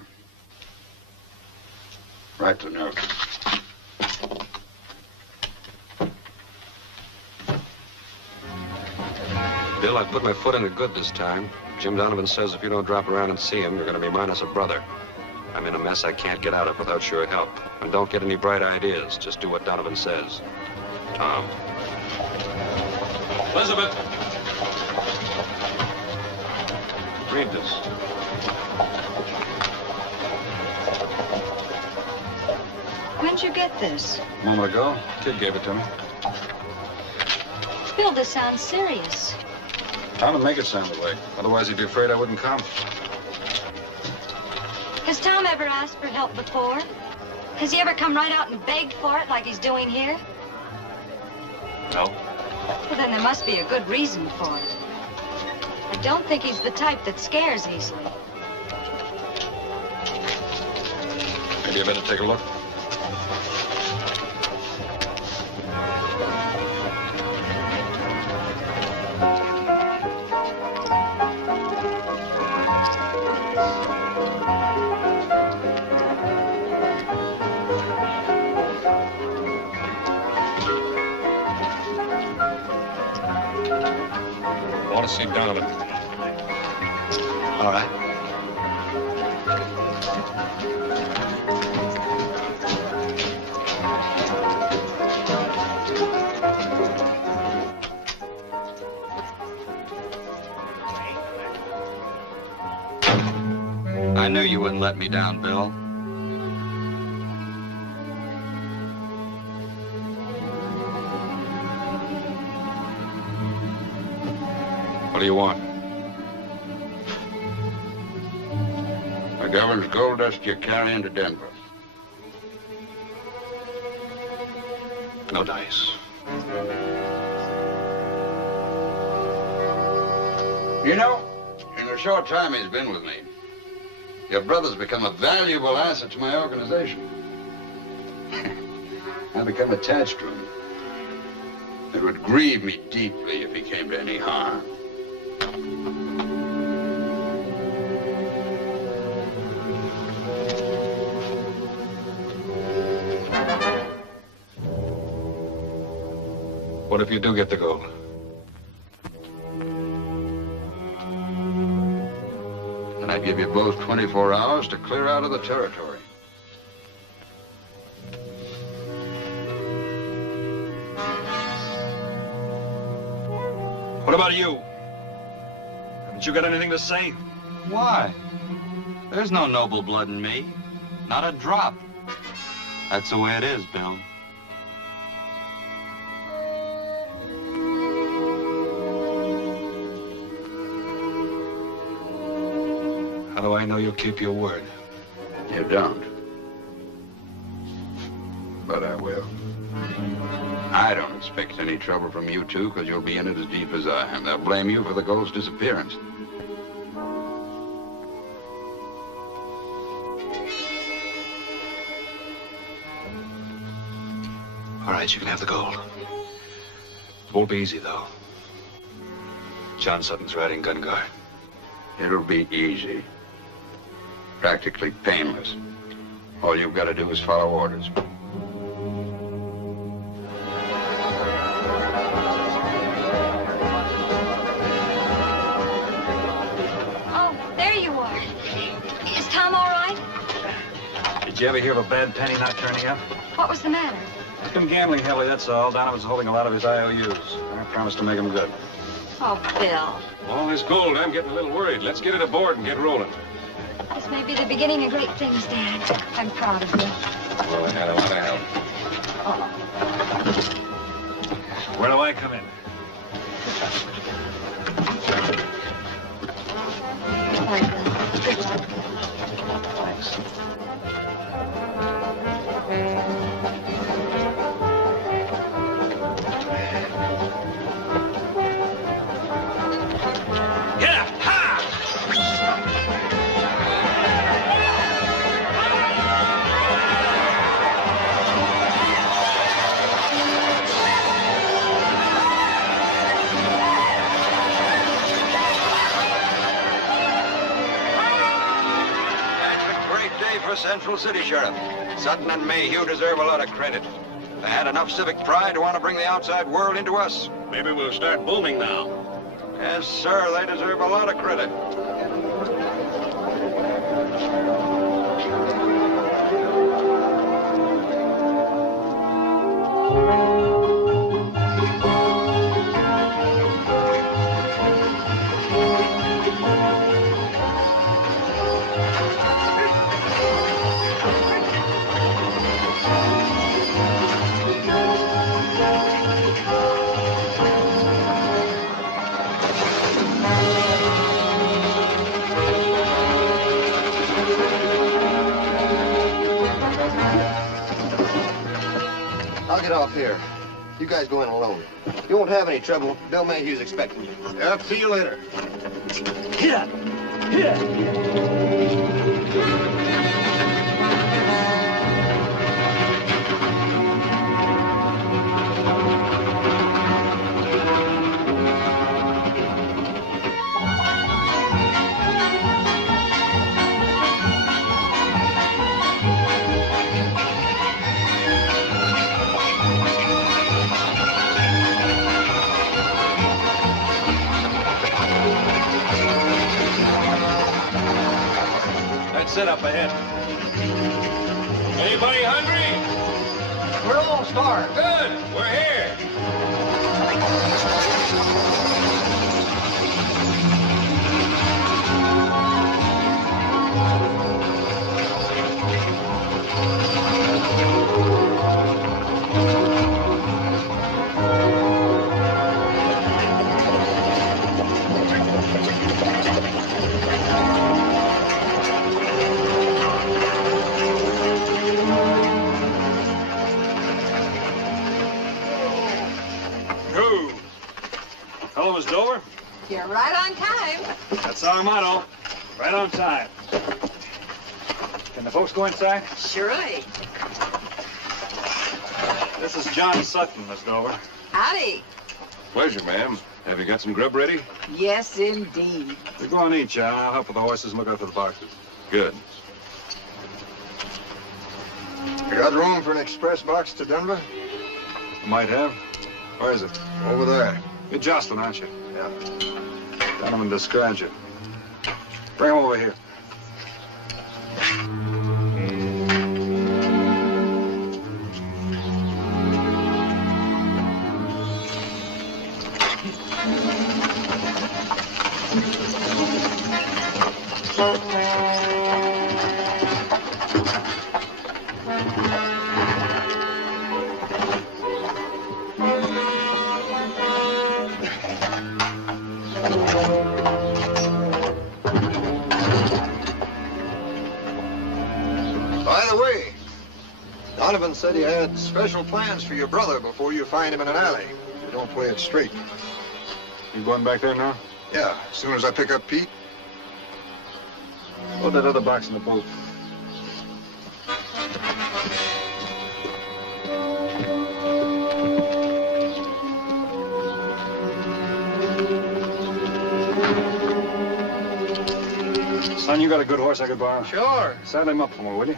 Write the note. Bill, I put my foot in it good this time. Jim Donovan says if you don't drop around and see him, you're going to be minus a brother. I'm in a mess I can't get out of without your help. And don't get any bright ideas. Just do what Donovan says. Tom. Elizabeth! Read this. When'd you get this? A moment ago, Kid gave it to me. Bill, this sounds serious. Tom would make it sound that way. Otherwise, he'd be afraid I wouldn't come. Has Tom ever asked for help before? Has he ever come right out and begged for it like he's doing here? No. Well, then there must be a good reason for it. I don't think he's the type that scares easily. Maybe I better take a look. I want to see Donovan. All right. I knew you wouldn't let me down, Bill. What do you want? The governor's gold dust you're carrying to Denver. No dice. You know, in the short time he's been with me, your brother's become a valuable asset to my organization. I've become attached to him. It would grieve me deeply if he came to any harm. What if you do get the gold? And I give you both 24 hours to clear out of the territory. What about you? Haven't you got anything to say? Why? There's no noble blood in me. Not a drop. That's the way it is, Bill. How do I know you'll keep your word? You don't. But I will. I don't expect any trouble from you two, because you'll be in it as deep as I am. They'll blame you for the gold's disappearance. All right, you can have the gold. It won't be easy, though. John Sutton's riding gun guard. It'll be easy. Practically painless. All you've got to do is follow orders. Did you ever hear of a bad penny not turning up? What was the matter? He's been gambling heavily, that's all. Donovan's holding a lot of his IOUs. I promised to make him good. Oh, Bill. All this gold, I'm getting a little worried. Let's get it aboard and get rolling. This may be the beginning of great things, Dad. I'm proud of you. Well, I had a lot of help. Where do I come in? Thanks. For Central City, Sheriff. Sutton and Mayhew deserve a lot of credit. They had enough civic pride to want to bring the outside world into us. Maybe we'll start booming now. Yes, sir, they deserve a lot of credit. I'll get off here. You guys go in alone. You won't have any trouble. Bill Mayhew's expecting you. Yeah, see you later. Here! Here! Sit up ahead. Anybody hungry? We're all starved. Good. We're here. Hello, Miss Dover. You're right on time. That's our motto. Right on time. Can the folks go inside? Surely. This is John Sutton, Miss Dover. Howdy. Pleasure, ma'am. Have you got some grub ready? Yes, indeed. You go on eat, John. I'll help with the horses and look out for the boxes. Good. You got room for an express box to Denver? Might have. Where is it? Over there. You're Jocelyn, aren't you? Yeah. Donovan described you. Bring him over here. By the way, Donovan said he had special plans for your brother before you find him in an alley. You don't play it straight. You going back there now? Yeah, as soon as I pick up Pete. Put that other box in the boat. Son, you got a good horse I could borrow? Sure. Saddle him up for me, will you?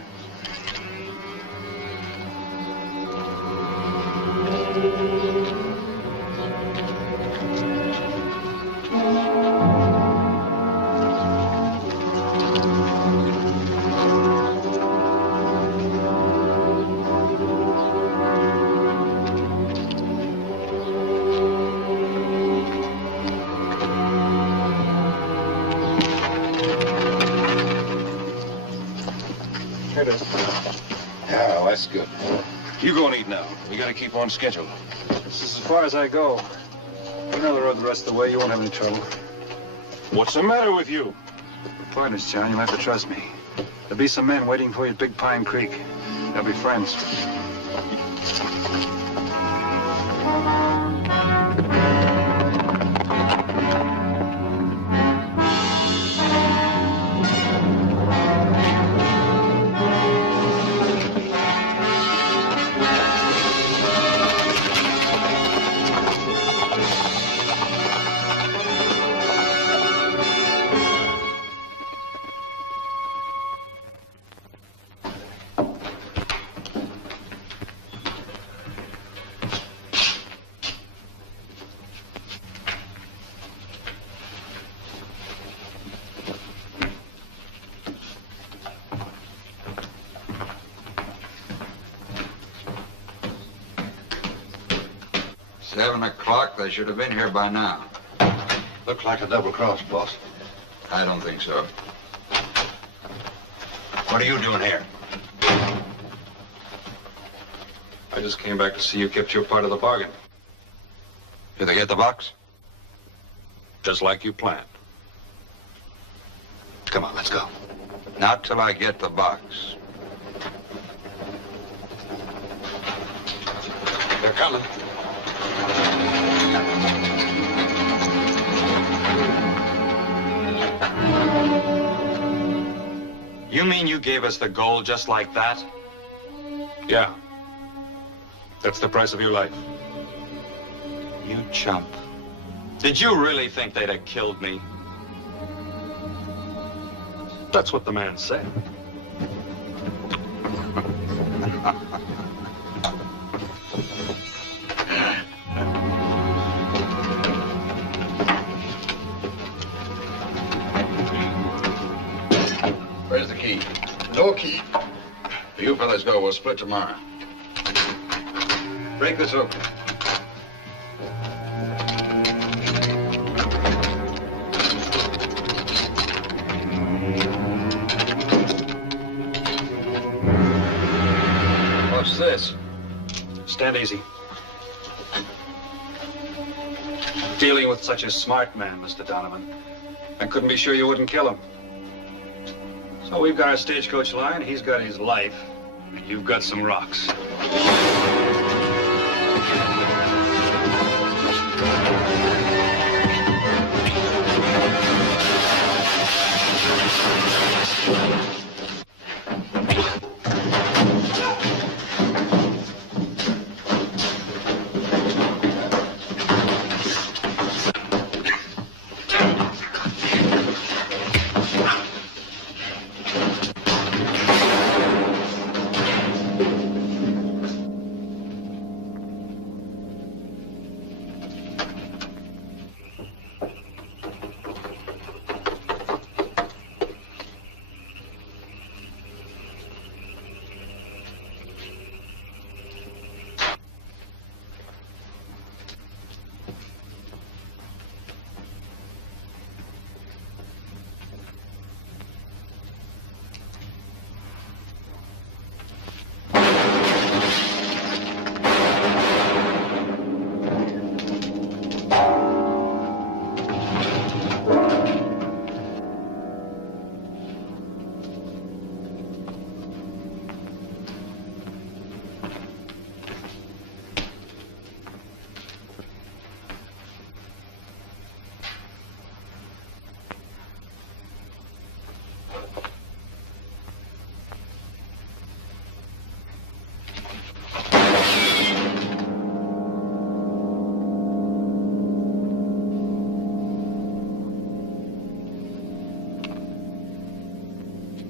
Here it is. Yeah, well, that's good. You go and eat now. We gotta keep on schedule. This is as far as I go. You know the road the rest of the way. You won't have any trouble. What's the matter with you? We're partners, John. You'll have to trust me. There'll be some men waiting for you at Big Pine Creek. They'll be friends. 7 o'clock. They should have been here by now. Looks like a double cross, boss. I don't think so. What are you doing here? I just came back to see you kept your part of the bargain. Did they get the box? Just like you planned. Come on, let's go. Not till I get the box. They're coming. You mean you gave us the gold just like that? Yeah. That's the price of your life. You chump. Did you really think they'd have killed me? That's what the man said. Where's the key? No key. You fellas go. We'll split tomorrow. Break this open. What's this? Stand easy. Dealing with such a smart man, Mr. Donovan, I couldn't be sure you wouldn't kill him. So we've got our stagecoach line, he's got his life, and you've got some rocks.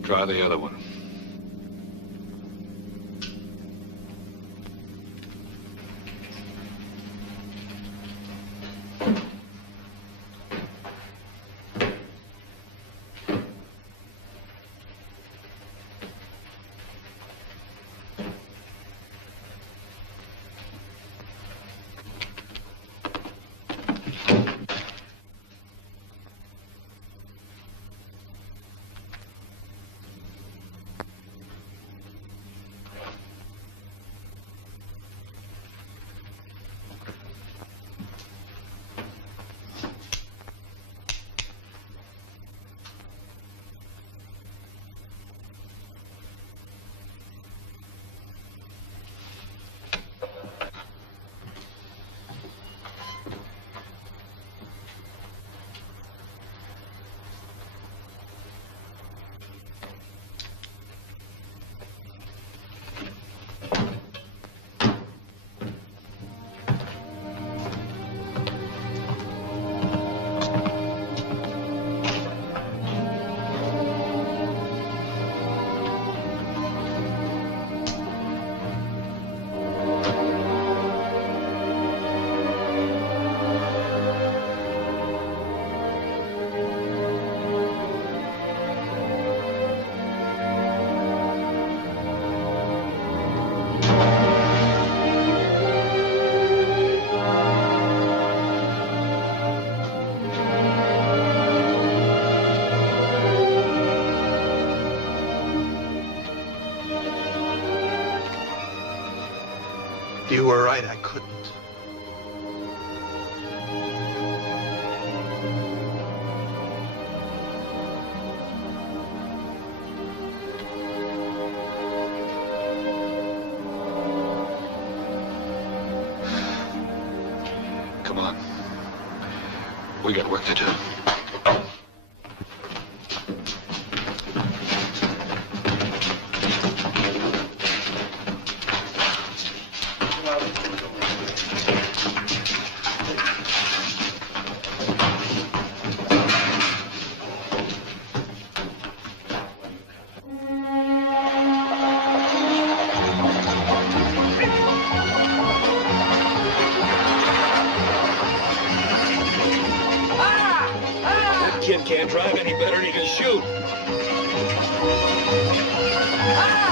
Try the other one. You were right, I couldn't. Come on. We got work to do. Kid can't drive any better than he can shoot. Ah!